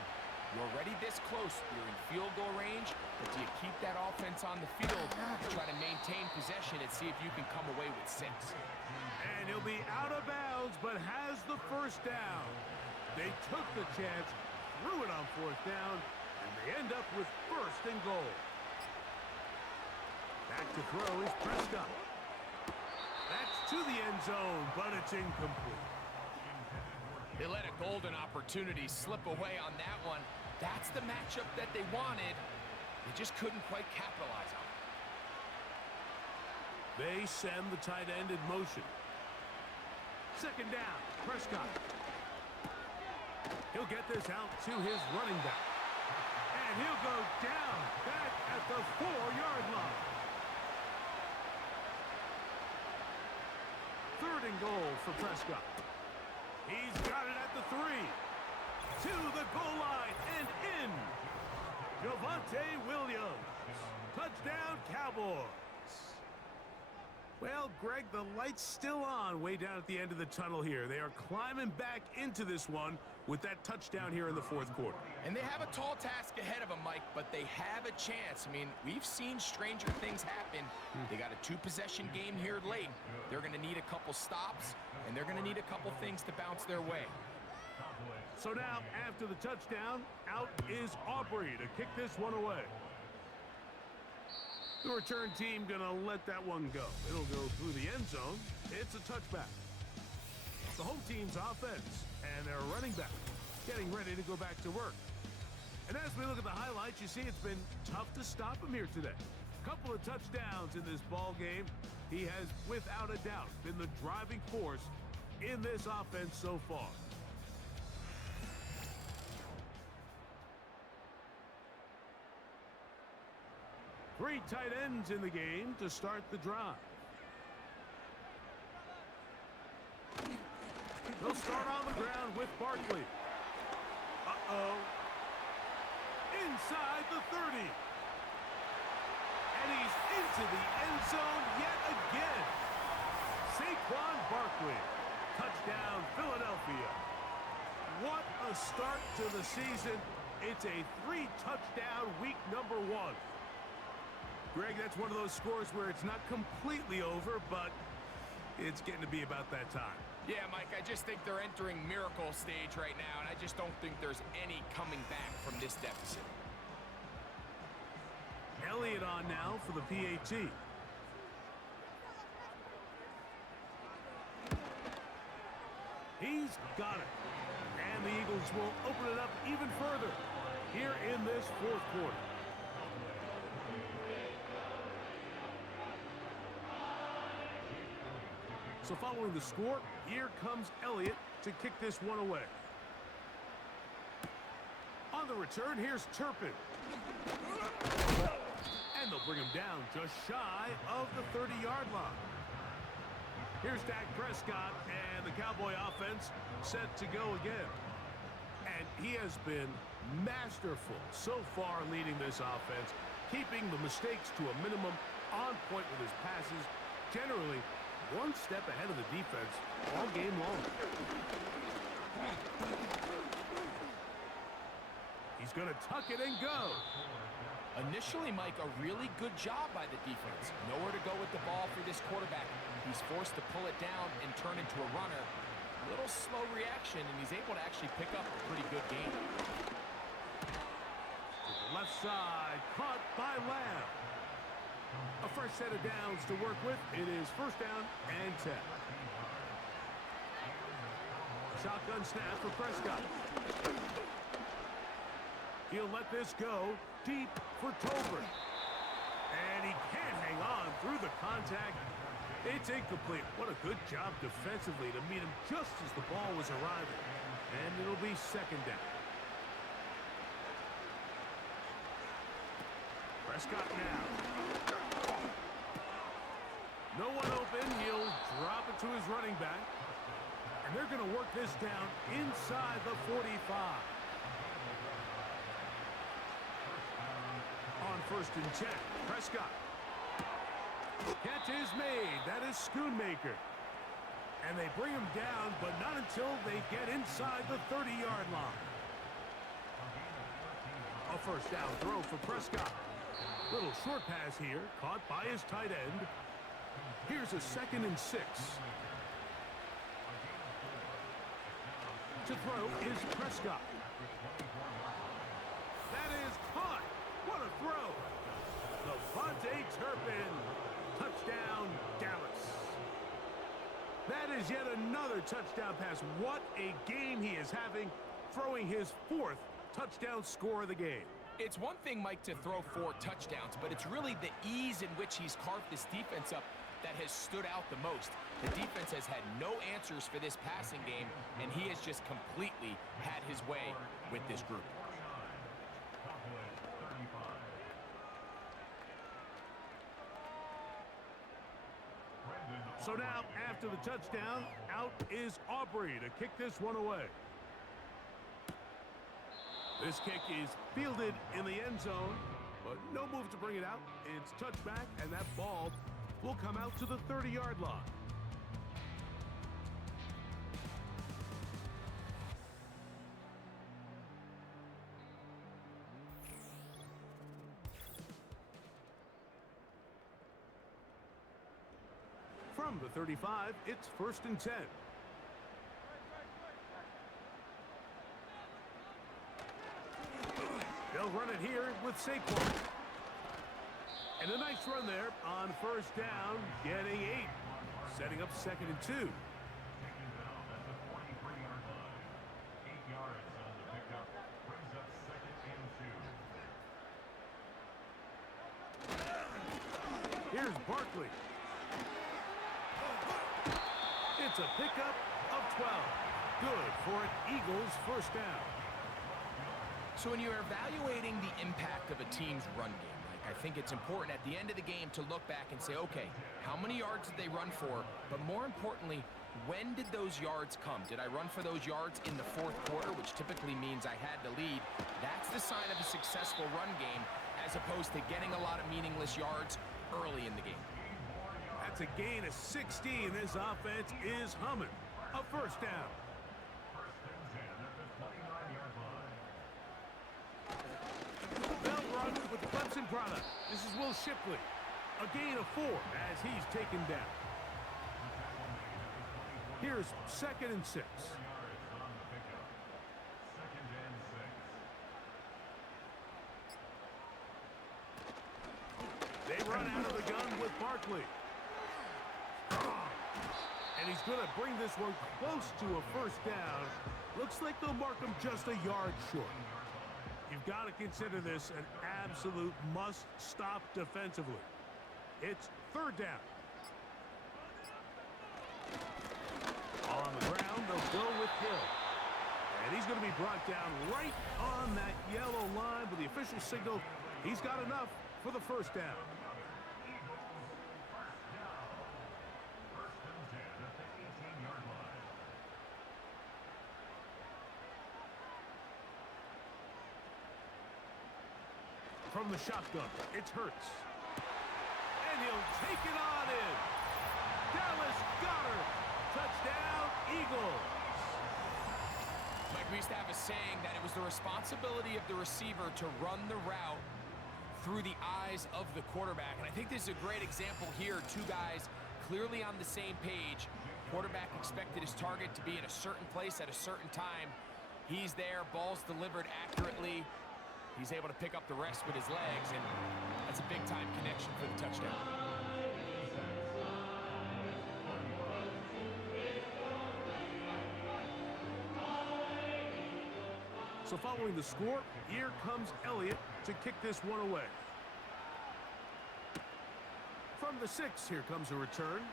you're already this close. You're in field goal range, but do you keep that offense on the field, try to maintain possession and see if you can come away with 6? And he'll be out of bounds, but has the first down. They took the chance, threw it on fourth down, and they end up with first and goal. Back to throw is Prescott. That's to the end zone, but it's incomplete. They let a golden opportunity slip away on that one. That's the matchup that they wanted. They just couldn't quite capitalize on it. They send the tight end in motion. Second down, Prescott. He'll get this out to his running back. And he'll go down back at the 4-yard line. Third and goal for Prescott. He's got it at the 3. To the goal line and in. Javonte Williams. Touchdown, Cowboys. Well, Greg, the light's still on way down at the end of the tunnel here. They are climbing back into this one with that touchdown here in the fourth quarter. And they have a tall task ahead of them, Mike, but they have a chance. I mean, we've seen stranger things happen. They got a 2-possession game here late. They're going to need a couple stops, and they're going to need a couple things to bounce their way. So now, after the touchdown, out is Aubrey to kick this one away. The return team going to let that one go. It'll go through the end zone. It's a touchback. The home team's offense and their running back getting ready to go back to work. And as we look at the highlights, you see it's been tough to stop him here today. Couple of touchdowns in this ball game. He has, without a doubt, been the driving force in this offense so far. Three tight ends in the game to start the drive. They'll start on the ground with Barkley. Uh-oh. Inside the 30. And he's into the end zone yet again. Saquon Barkley. Touchdown, Philadelphia. What a start to the season. It's a 3-touchdown week number 1. Greg, that's one of those scores where it's not completely over, but it's getting to be about that time. Yeah, Mike, I just think they're entering miracle stage right now, and I just don't think there's any coming back from this deficit. Elliott on now for the PAT. He's got it. And the Eagles will open it up even further here in this fourth quarter. So following the score, here comes Elliott to kick this one away. On the return, here's Turpin. And they'll bring him down just shy of the 30-yard line. Here's Dak Prescott, and the Cowboy offense set to go again. And he has been masterful so far leading this offense, keeping the mistakes to a minimum, on point with his passes, generally one step ahead of the defense all game long. He's going to tuck it and go. Initially, Mike, a really good job by the defense. Nowhere to go with the ball for this quarterback. He's forced to pull it down and turn into a runner. A little slow reaction, and he's able to actually pick up a pretty good game. To the left side, caught by Lamb. A fresh set of downs to work with. It is first down and 10. Shotgun snap for Prescott. He'll let this go deep for Tolbert. And he can't hang on through the contact. It's incomplete. What a good job defensively to meet him just as the ball was arriving. And it'll be second down. Prescott now. No one open. He'll drop it to his running back. And they're going to work this down inside the 45. On 1st and 10, Prescott. Catch is made. That is Schoonmaker. And they bring him down, but not until they get inside the 30-yard line. A first down throw for Prescott. Little short pass here, caught by his tight end. Here's a 2nd and 6. To throw is Prescott. That is caught. What a throw. Devontae Turpin. Touchdown, Dallas. That is yet another touchdown pass. What a game he is having, throwing his 4th touchdown score of the game. It's one thing, Mike, to throw 4 touchdowns, but it's really the ease in which he's carved this defense up that has stood out the most. The defense has had no answers for this passing game, and he has just completely had his way with this group. So now, after the touchdown, out is Aubrey to kick this one away. This kick is fielded in the end zone, but no move to bring it out. It's touchback, and that ball will come out to the 30-yard line. From the 35, it's 1st and 10. They'll run it here with Saquon. And a nice run there on 1st down, getting 8. Setting up 2nd and 2. Here's Barkley. It's a pickup of 12. Good for an Eagles 1st down. So when you're evaluating the impact of a team's run game, I think it's important at the end of the game to look back and say, okay, how many yards did they run for? But more importantly, when did those yards come? Did I run for those yards in the 4th quarter, which typically means I had the lead? That's the sign of a successful run game, as opposed to getting a lot of meaningless yards early in the game. That's a gain of 16. This offense is humming. A 1st down. Bell run with the Clemson product. This is Will Shipley. A gain of 4 as he's taken down. Here's 2nd and 6. They run out of the gun with Barkley. And he's going to bring this one close to a 1st down. Looks like they'll mark him just a yard short. You've got to consider this an absolute must-stop defensively. It's 3rd down. On the ground, they'll go with Hill. And he's going to be brought down right on that yellow line with the official signal. He's got enough for the 1st down. From the shotgun, it's Hurts. And he'll take it on in. Dallas Goedert. Touchdown, Eagles. Mike, we used to have a saying that it was the responsibility of the receiver to run the route through the eyes of the quarterback. And I think this is a great example here. 2 guys clearly on the same page. Quarterback expected his target to be in a certain place at a certain time. He's there, ball's delivered accurately. He's able to pick up the rest with his legs, and that's a big-time connection for the touchdown. So following the score, here comes Elliott to kick this one away. From the 6, here comes a return.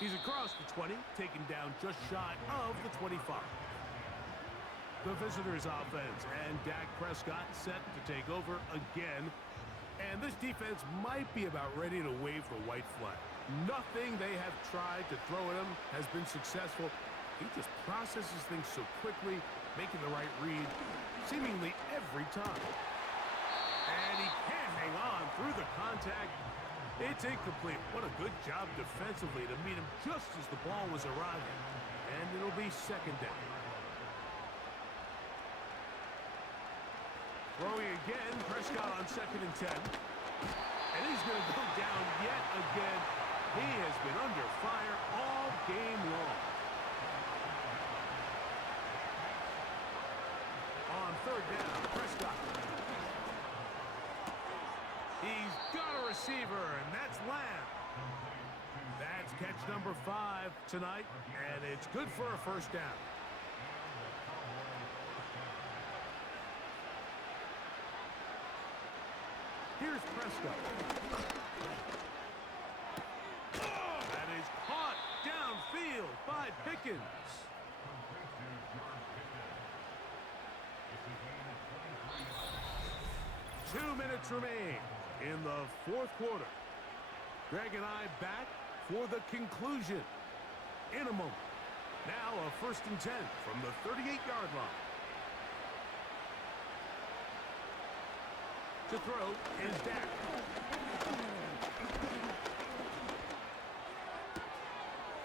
He's across the 20, taken down just shy of the 25. The visitors' offense, and Dak Prescott set to take over again. And this defense might be about ready to wave the white flag. Nothing they have tried to throw at him has been successful. He just processes things so quickly, making the right read seemingly every time. And he can't hang on through the contact. It's incomplete. What a good job defensively to meet him just as the ball was arriving. And it'll be second down. Throwing again, Prescott on 2nd and 10. And he's going to go down yet again. He has been under fire all game long. On 3rd down, Prescott. He's got a receiver, and that's Lamb. That's catch number 5 tonight, and it's good for a first down. Here's Prescott. That is caught downfield by Pickens. Two minutes remain in the 4th quarter. Greg and I back for the conclusion in a moment. Now a 1st and 10 from the 38-yard line. To throw is Dak.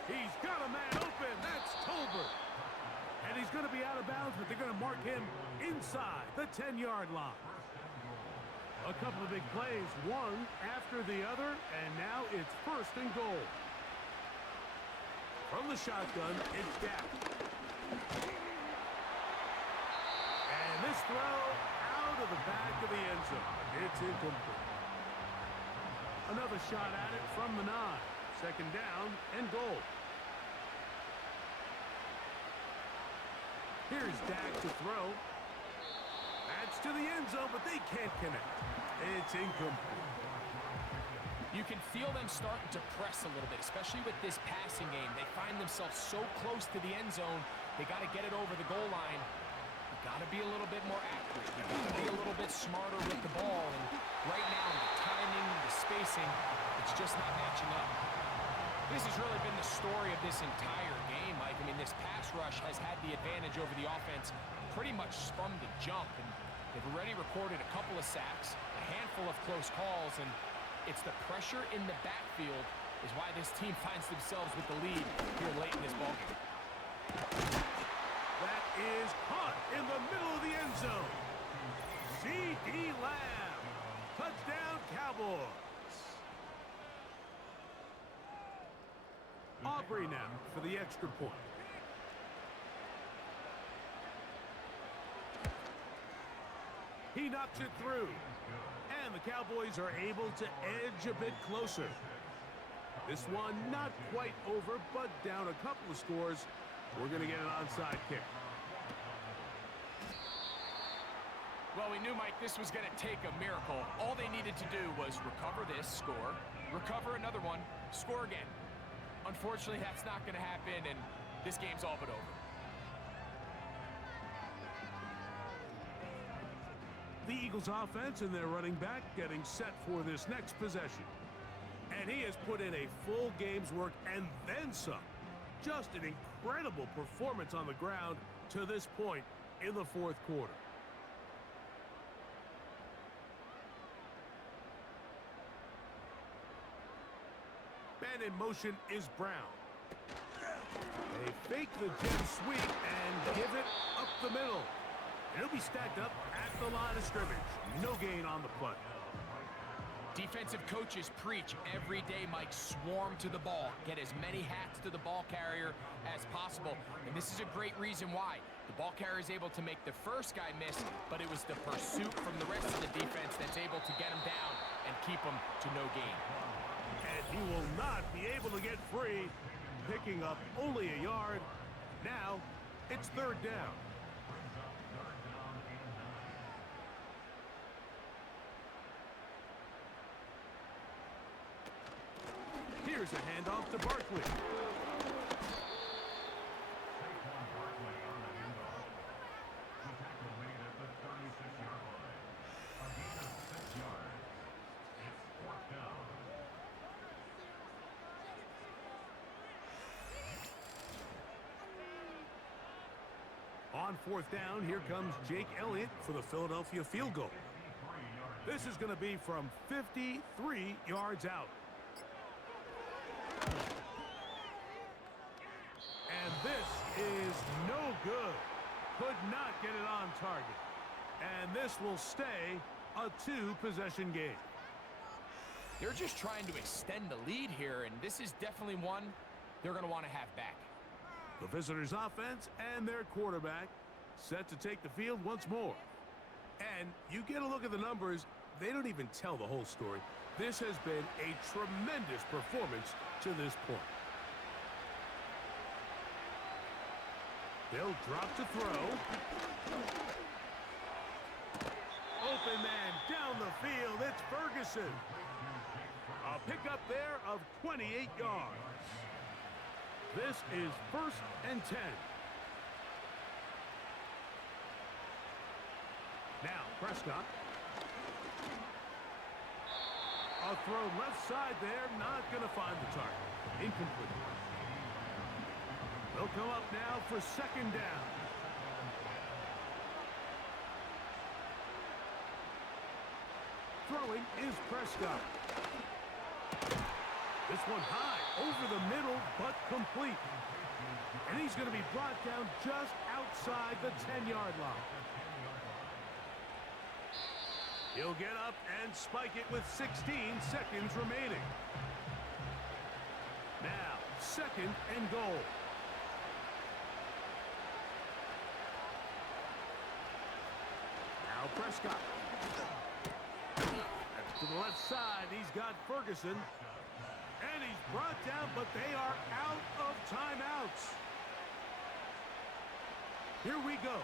He's got a man open. That's Tolbert. And he's going to be out of bounds, but they're going to mark him inside the 10-yard line. A couple of big plays, one after the other, and now it's 1st and goal. From the shotgun, it's Dak. And this throw out of the back of the end zone. It's incomplete. Another shot at it from the 9. 2nd down and goal. Here's Dak to throw. That's to the end zone, but they can't connect. It's incomplete. You can feel them starting to press a little bit, especially with this passing game. They find themselves so close to the end zone, they got to get it over the goal line. You got to be a little bit more accurate. You got to be a little bit smarter with the ball. And right now, the timing, the spacing, it's just not matching up. This has really been the story of this entire game, Mike. I mean, this pass rush has had the advantage over the offense pretty much from the jump. And they've already recorded a couple of sacks, a handful of close calls, and it's the pressure in the backfield is why this team finds themselves with the lead here late in this ballgame. That is caught in the middle of the end zone. C.D. Lamb. Touchdown, Cowboys. Aubrey now for the extra point. He knocks it through. And the Cowboys are able to edge a bit closer. This one not quite over, but down a couple of scores. We're going to get an onside kick. Well, we knew, Mike, this was going to take a miracle. All they needed to do was recover this, score, recover another one, score again. Unfortunately, that's not going to happen, and this game's all but over. The Eagles offense and their running back getting set for this next possession. And he has put in a full game's work and then some. Just an incredible performance on the ground to this point in the 4th quarter. Man in motion is Brown. They fake the jet sweep and give it up the middle. And it'll be stacked up at the line of scrimmage. No gain on the punt. Defensive coaches preach every day, Mike, swarm to the ball. Get as many hats to the ball carrier as possible. And this is a great reason why. The ball carrier is able to make the first guy miss, but it was the pursuit from the rest of the defense that's able to get him down and keep him to no gain. And he will not be able to get free, picking up only a yard. Now, it's 3rd down. Here's a handoff to Barkley. On fourth down, here comes Jake Elliott for the Philadelphia field goal. This is going to be from 53 yards out. And this is no good. Could not get it on target. And this will stay a two-possession game. They're just trying to extend the lead here, and this is definitely one they're going to want to have back. The visitors' offense and their quarterback set to take the field once more. And you get a look at the numbers, they don't even tell the whole story. This has been a tremendous performance to this point. They'll drop to throw. Open man down the field. It's Ferguson. A pickup there of 28 yards. This is 1st and 10. Now, Prescott. A throw left side there, not going to find the target. Incomplete. They'll come up now for 2nd down. Throwing is Prescott. This one high, over the middle, but complete. And he's going to be brought down just outside the 10-yard line. He'll get up and spike it with 16 seconds remaining. Now, 2nd and goal. Now Prescott. That's to the left side. He's got Ferguson. And he's brought down, but they are out of timeouts. Here we go.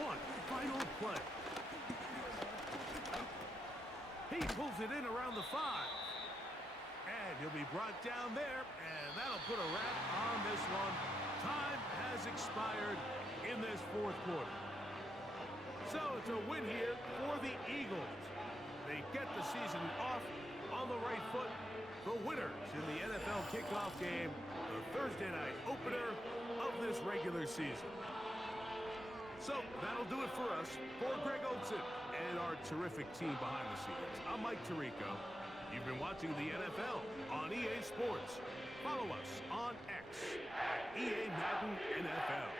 One final play. He pulls it in around the 5. And he'll be brought down there, and that'll put a wrap on this one. Time has expired in this 4th quarter. So it's a win here for the Eagles. They get the season off on the right foot. The winners in the NFL kickoff game, the Thursday night opener of this regular season. So that'll do it for us. For Greg Olsen and our terrific team behind the scenes, I'm Mike Tirico. You've been watching the NFL on EA Sports. Follow us on X at EA Madden NFL.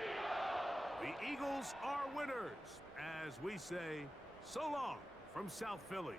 The Eagles are winners, as we say so long from South Philly.